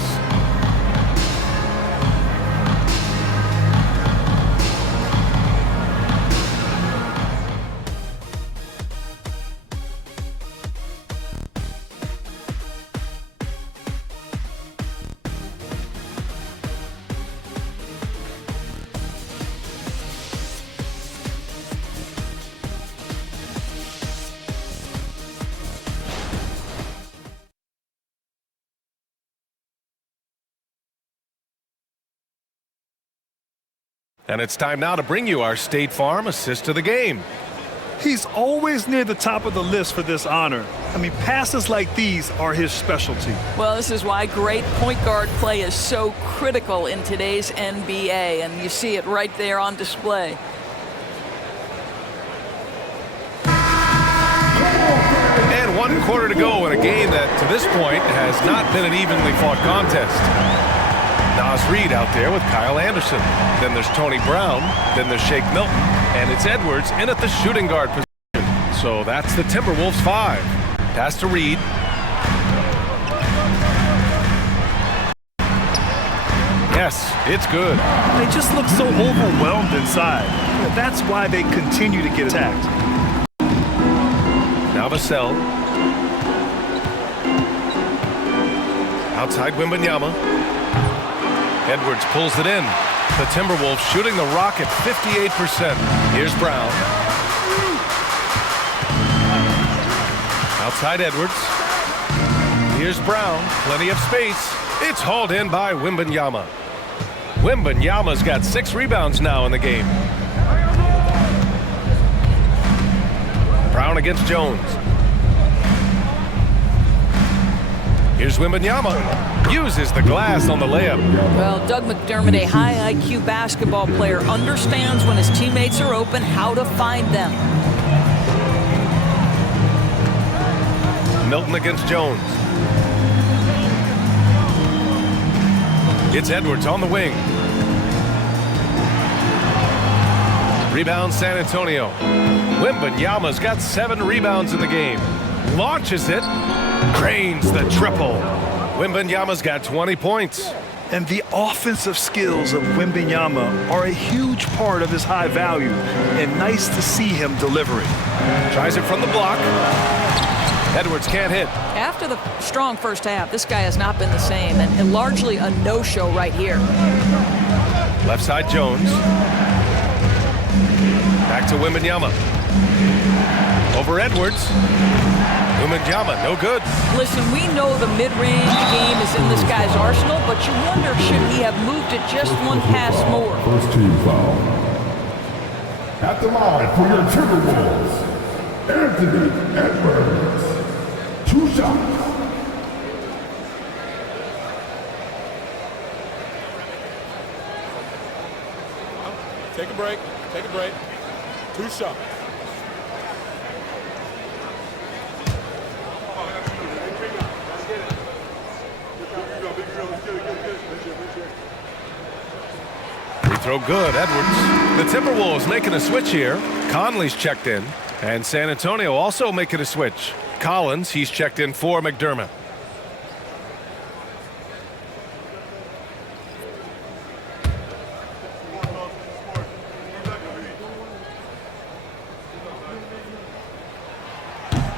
And it's time now to bring you our State Farm assist of the game. He's always near the top of the list for this honor. I mean, passes like these are his specialty. Well, this is why great point guard play is so critical in today's NBA, and you see it right there on display. And 1 quarter to go in a game that, to this point, has not been an evenly fought contest. Nas Reed out there with Kyle Anderson. Then there's Tony Brown. Then there's Shake Milton. And it's Edwards in at the shooting guard position. So that's the Timberwolves 5. Pass to Reed. Yes, it's good. They just look so overwhelmed inside. That's why they continue to get attacked. Now Vassell. Outside Wembanyama. Edwards pulls it in. The Timberwolves shooting the rock at 58%. Here's Brown. Outside Edwards. Here's Brown. Plenty of space. It's hauled in by Wembanyama. Wembanyama's got 6 rebounds now in the game. Brown against Jones. Here's Wembanyama. Uses the glass on the layup. Well, Doug McDermott, a high IQ basketball player, understands when his teammates are open how to find them. Milton against Jones. It's Edwards on the wing. Rebound San Antonio. Wembanyama's got 7 rebounds in the game. Launches it. Drains the triple. Wembanyama's got 20 points. And the offensive skills of Wembanyama are a huge part of his high value. And nice to see him delivering. Tries it from the block. Edwards can't hit. After the strong first half, this guy has not been the same, and largely a no-show right here. Left side Jones. Back to Wembanyama. Over Edwards. Wembanyama, no good. Listen, we know the mid-range game is in this guy's arsenal, but you wonder should he have moved it just one pass more. First team foul. At the line for your Timberwolves, Anthony Edwards. 2 shots. Take a break. Take a break. 2 shots. Free throw good, Edwards. The Timberwolves making a switch here. Conley's checked in. And San Antonio also making a switch. Collins, he's checked in for McDermott.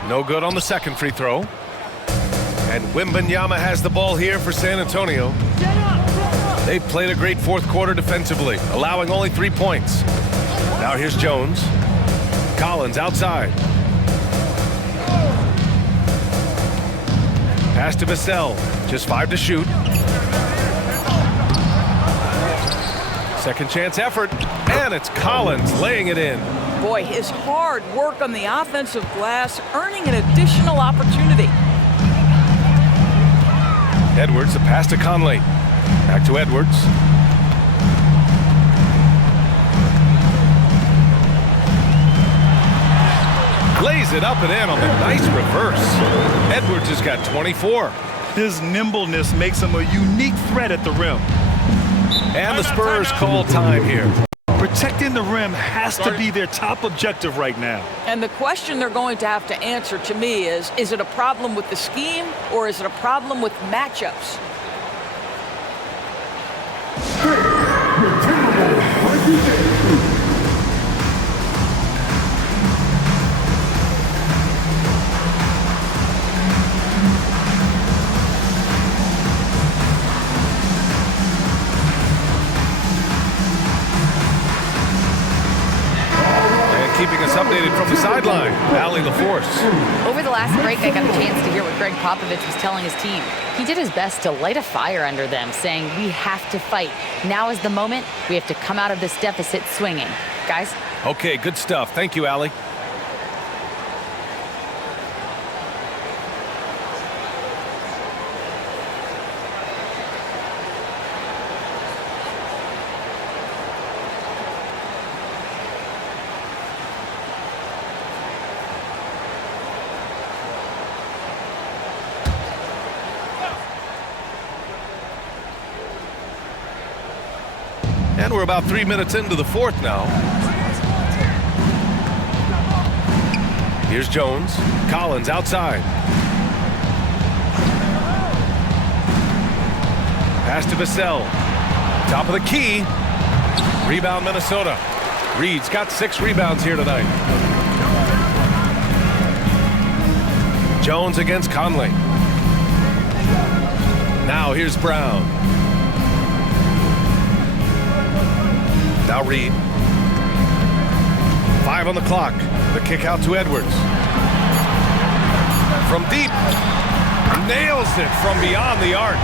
No good on the second free throw. And Wembanyama has the ball here for San Antonio. They've played a great fourth quarter defensively, allowing only 3 points. Now here's Jones. Collins outside. Pass to Vassell. Just 5 to shoot. Second chance effort. And it's Collins laying it in. Boy, his hard work on the offensive glass earning an additional opportunity. Edwards, the pass to Conley. Back to Edwards. Lays it up and in on the nice reverse. Edwards has got 24. His nimbleness makes him a unique threat at the rim. And the Spurs call time here. Protecting the rim has to be their top objective right now. And the question they're going to have to answer to me is it a problem with the scheme or is it a problem with matchups? Keeping us updated from the sideline, Allie LaForce. Over the last break, I got a chance to hear what Greg Popovich was telling his team. He did his best to light a fire under them, saying, we have to fight. Now is the moment. We have to come out of this deficit swinging. Guys? Okay, good stuff. Thank you, Allie. And we're about 3 minutes into the fourth now. Here's Jones. Collins outside. Pass to Vassell. Top of the key. Rebound Minnesota. Reed's got 6 rebounds here tonight. Jones against Conley. Now here's Brown. Now Reed. 5 on the clock. The kick out to Edwards. From deep. Nails it from beyond the arc.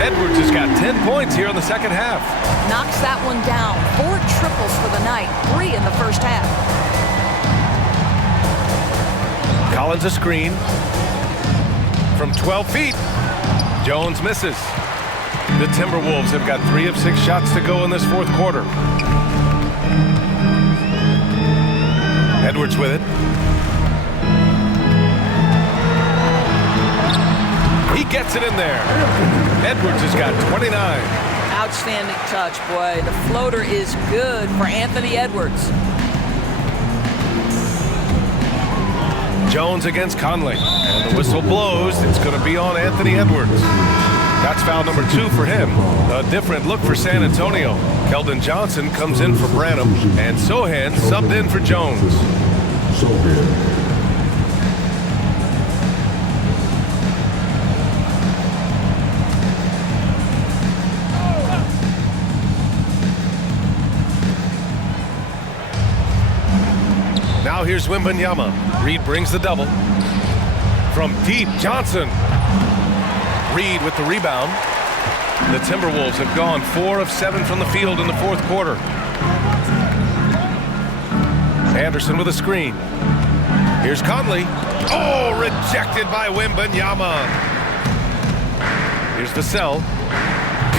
Edwards has got 10 points here in the second half. Knocks that one down. 4 triples for the night. 3 in the first half. Collins a screen. From 12 feet. Jones misses. The Timberwolves have got 3 of 6 shots to go in this fourth quarter. Edwards with it. He gets it in there. Edwards has got 29. Outstanding touch, boy. The floater is good for Anthony Edwards. Jones against Conley. And the whistle blows. It's going to be on Anthony Edwards. That's foul number 2 for him. A different look for San Antonio. Keldon Johnson comes in for Branham, and Sohan subbed in for Jones. Now here's Wembanyama. Reed brings the double. From deep, Johnson. Reed with the rebound. The Timberwolves have gone 4 of 7 from the field in the fourth quarter. Anderson with a screen. Here's Conley. Oh, rejected by Wembanyama. Here's Vassell.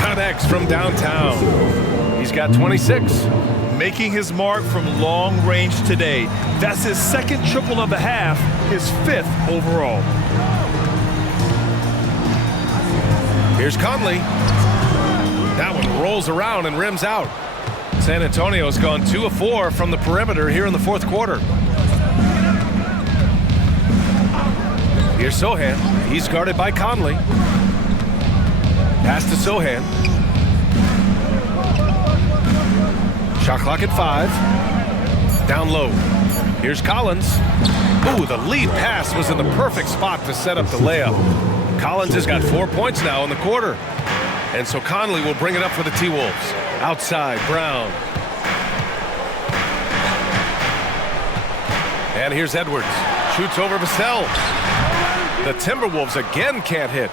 Connects from downtown. He's got 26. Making his mark from long range today. That's his second triple of the half, his 5th overall. Here's Conley. That one rolls around and rims out. San Antonio's gone 2 of 4 from the perimeter here in the fourth quarter. Here's Sohan. He's guarded by Conley. Pass to Sohan. Shot clock at 5. Down low. Here's Collins. Ooh, the lead pass was in the perfect spot to set up the layup. Collins has got 4 points now in the quarter. And so Conley will bring it up for the T-Wolves. Outside, Brown. And here's Edwards. Shoots over Vassell. The Timberwolves again can't hit.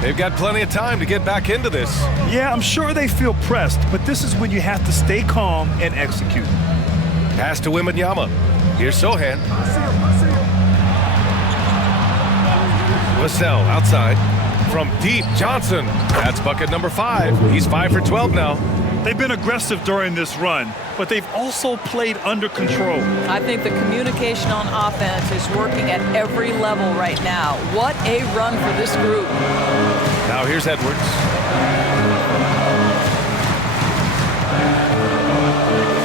They've got plenty of time to get back into this. Yeah, I'm sure they feel pressed, but this is when you have to stay calm and execute. Pass to Wembanyama. Here's Sohan. Vassell outside. From deep, Johnson. That's bucket number 5. He's 5 for 12 now. They've been aggressive during this run, but they've also played under control. I think the communication on offense is working at every level right now. What a run for this group. Now here's Edwards.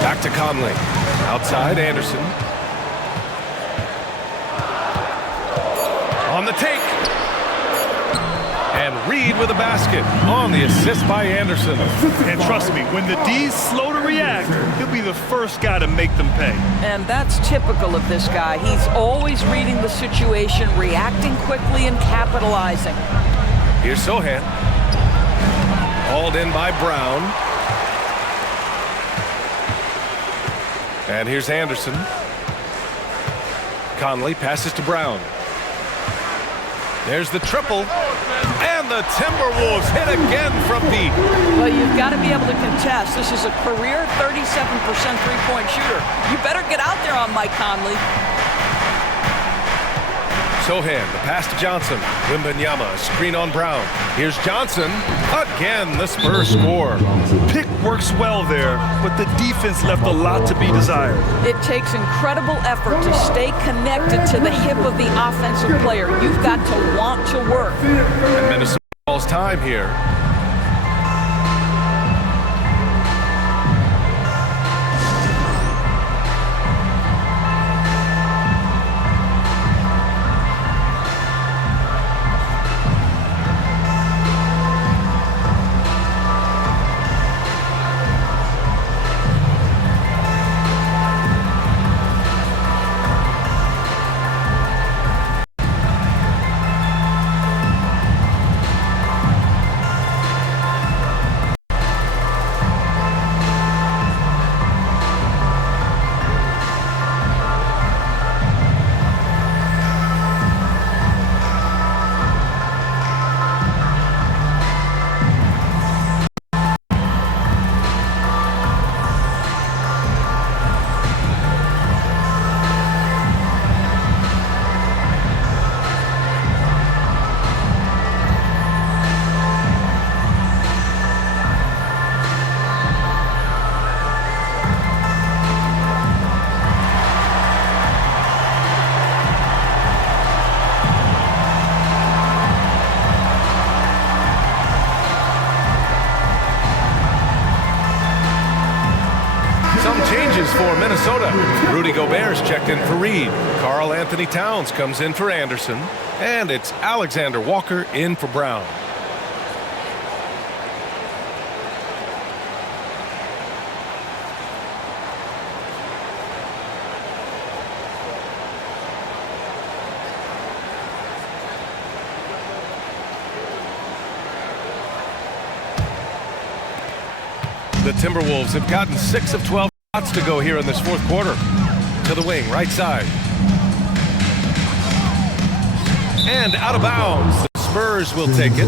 Back to Conley. Outside, Anderson. On the take. And Reed with a basket on the assist by Anderson. And trust me, when the D's slow to react, he'll be the first guy to make them pay. And that's typical of this guy. He's always reading the situation, reacting quickly and capitalizing. Here's Sohan. Hauled in by Brown. And here's Anderson. Conley passes to Brown. There's the triple. And the Timberwolves hit again from deep. Well, you've got to be able to contest. This is a career 37% three-point shooter. You better get out there on Mike Conley. Sohan, the pass to Johnson. Wembanyama, screen on Brown. Here's Johnson. Again, the Spurs score. Pick works well there, but the defense left a lot to be desired. It takes incredible effort to stay connected to the hip of the offensive player. You've got to want to work. And Minnesota calls time here. For Minnesota, Rudy Gobert's checked in for Reed. Karl Anthony Towns comes in for Anderson. And it's Alexander Walker in for Brown. The Timberwolves have gotten 6 of 12 shots to go here in this fourth quarter. To the wing, right side. And out of bounds. The Spurs will take it.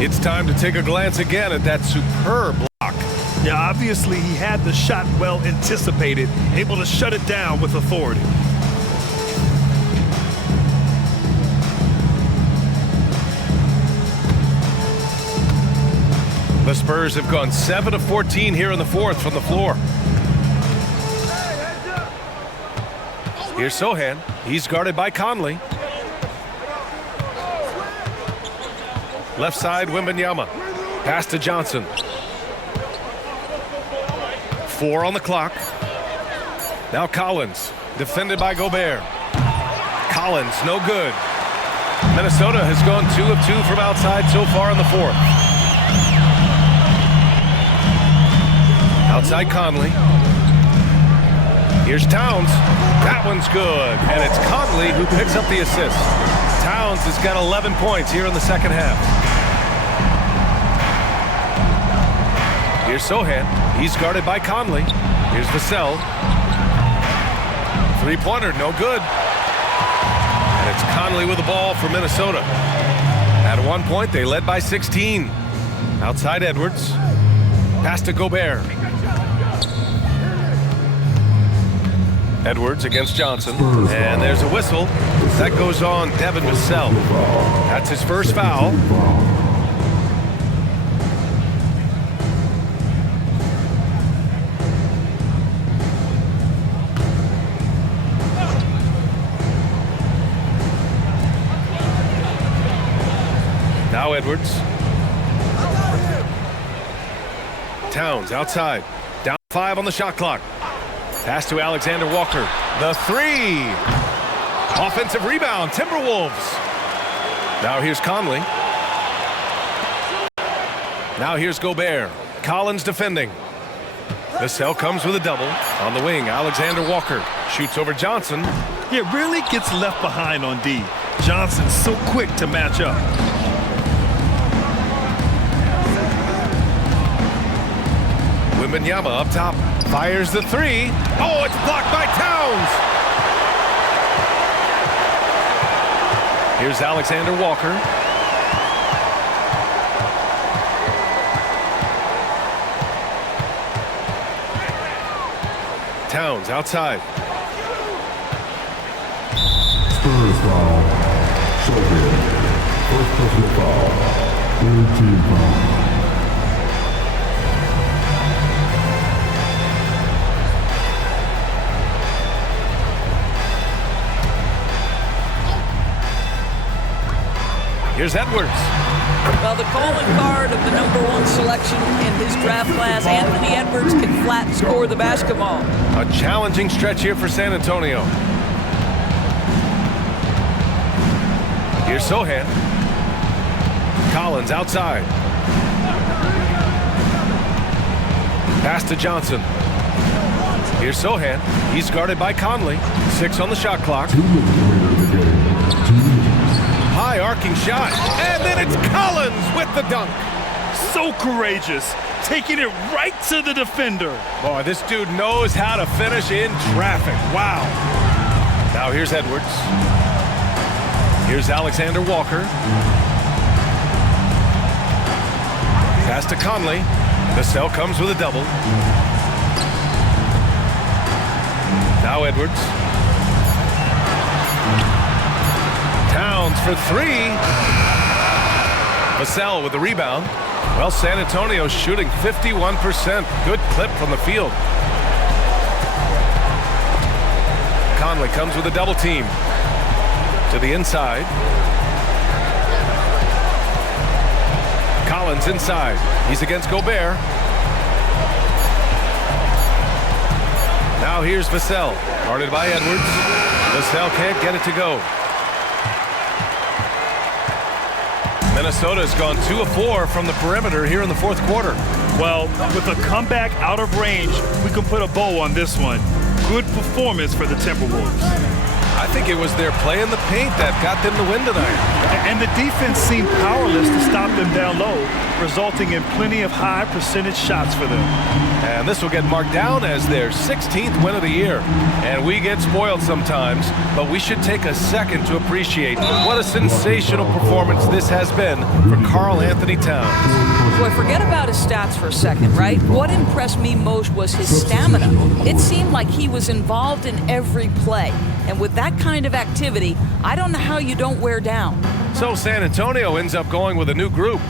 It's time to take a glance again at that superb block. Yeah, obviously he had the shot well anticipated, able to shut it down with authority. The Spurs have gone 7 of 14 here in the fourth from the floor. Here's Sohan. He's guarded by Conley. Left side, Wembanyama. Pass to Johnson. 4 on the clock. Now Collins, defended by Gobert. Collins, no good. Minnesota has gone 2 of 2 from outside so far in the fourth. Outside Conley. Here's Towns. That one's good. And it's Conley who picks up the assist. Towns has got 11 points here in the second half. Here's Sohan. He's guarded by Conley. Here's Vassell. Three-pointer, no good. And it's Conley with the ball for Minnesota. At one point, they led by 16. Outside Edwards. Pass to Gobert. Edwards against Johnson. And there's a whistle. That goes on Devin Vassell. That's his first foul. Now Edwards. Towns outside. Down 5 on the shot clock. Pass to Alexander Walker. The 3. Offensive rebound, Timberwolves. Now here's Conley. Now here's Gobert. Collins defending. Vassell comes with a double. On the wing, Alexander Walker shoots over Johnson. He really gets left behind on D. Johnson's so quick to match up. Wembanyama up top. Fires the 3. Oh, it's blocked by Towns. Here's Alexander Walker. Towns outside. Spurs foul. Shogun. First personal foul. Third team foul. Here's Edwards. Well, the calling card of the #1 selection in his draft class, Anthony Edwards, can flat score the basketball. A challenging stretch here for San Antonio. Here's Sohan. Collins outside. Pass to Johnson. Here's Sohan. He's guarded by Conley. 6 on the shot clock. 2 minutes later in the game. 2 minutes. High arcing shot. And then it's Collins with the dunk. So courageous, taking it right to the defender. Boy, this dude knows how to finish in traffic. Wow. Now here's Edwards. Here's Alexander Walker. Pass to Conley. Vassell comes with a double. Now Edwards. Towns for 3. Vassell with the rebound. Well, San Antonio's shooting 51%. Good clip from the field. Conley comes with a double team. To the inside. Collins inside. He's against Gobert. Now here's Vassell. Guarded by Edwards. Vassell can't get it to go. Minnesota's gone 2 of 4 from the perimeter here in the fourth quarter. Well, with a comeback out of range, we can put a bow on this one. Good performance for the Timberwolves. I think it was their play in the paint that got them the win tonight. And the defense seemed powerless to stop them down low, resulting in plenty of high percentage shots for them. And this will get marked down as their 16th win of the year. And we get spoiled sometimes, but we should take a second to appreciate what a sensational performance this has been for Karl Anthony Towns. Boy, forget about his stats for a second, right? What impressed me most was his stamina. It seemed like he was involved in every play. And with that kind of activity, I don't know how you don't wear down. So San Antonio ends up going with a new group.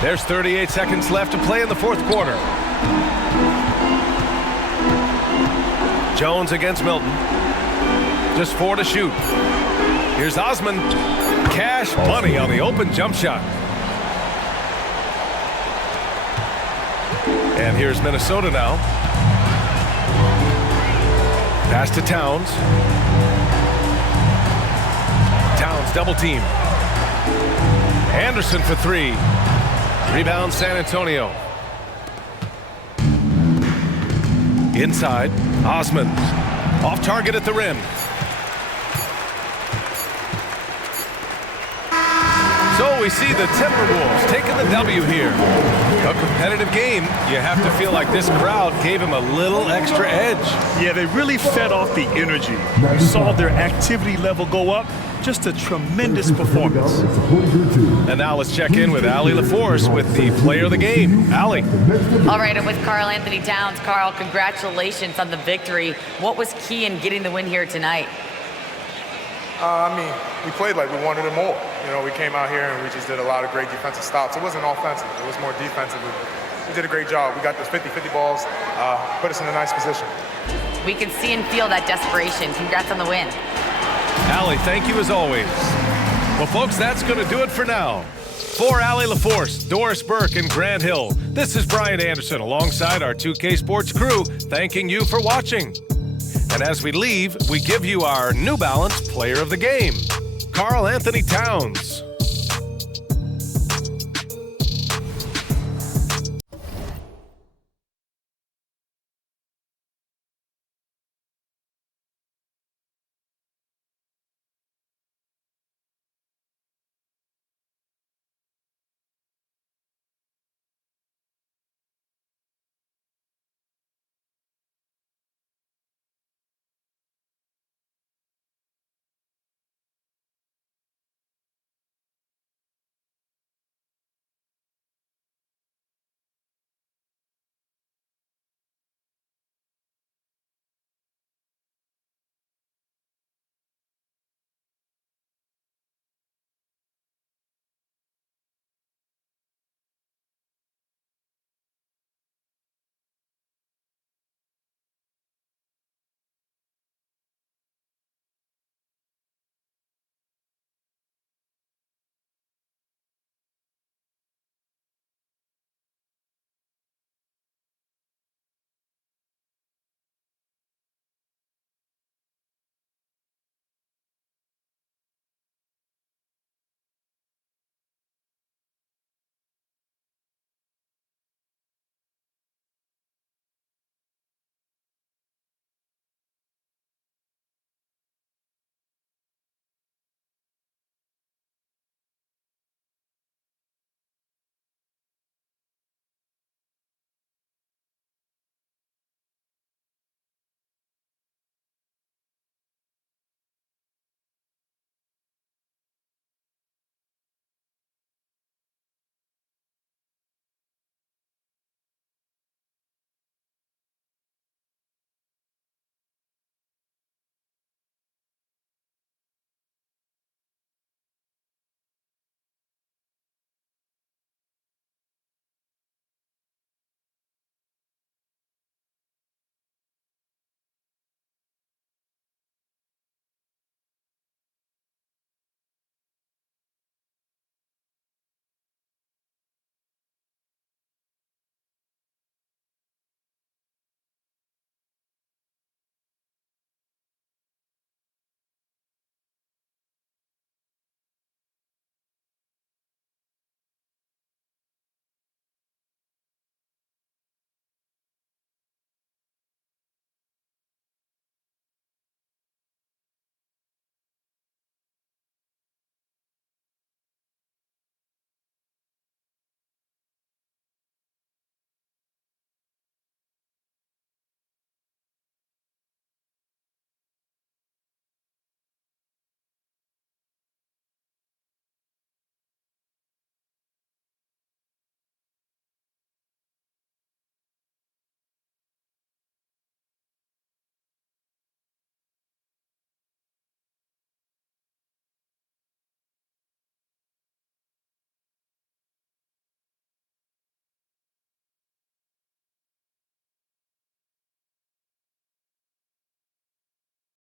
There's 38 seconds left to play in the fourth quarter. Jones against Milton. Just 4 to shoot. Here's Osman. Cash money on the open jump shot. And here's Minnesota now. Pass to Towns. Towns double team. Anderson for 3. Rebound San Antonio. Inside, Osman. Off target at the rim. So we see the Timberwolves taking the W here. A competitive game. You have to feel like this crowd gave him a little extra edge. Yeah, they really fed off the energy. You saw their activity level go up. Just a tremendous performance. And now let's check in with Allie LaForce with the player of the game. Allie. All right, I'm with Karl Anthony Towns. Karl, congratulations on the victory. What was key in getting the win here tonight? We played like we wanted it more. You know, we came out here and we just did a lot of great defensive stops. It wasn't offensive. It was more defensive. We did a great job. We got those 50-50 balls, put us in a nice position. We can see and feel that desperation. Congrats on the win. Allie, thank you as always. Well, folks, that's going to do it for now. For Allie LaForce, Doris Burke, and Grant Hill, this is Brian Anderson alongside our 2K Sports crew, thanking you for watching. And as we leave, we give you our New Balance Player of the Game, Karl Anthony Towns.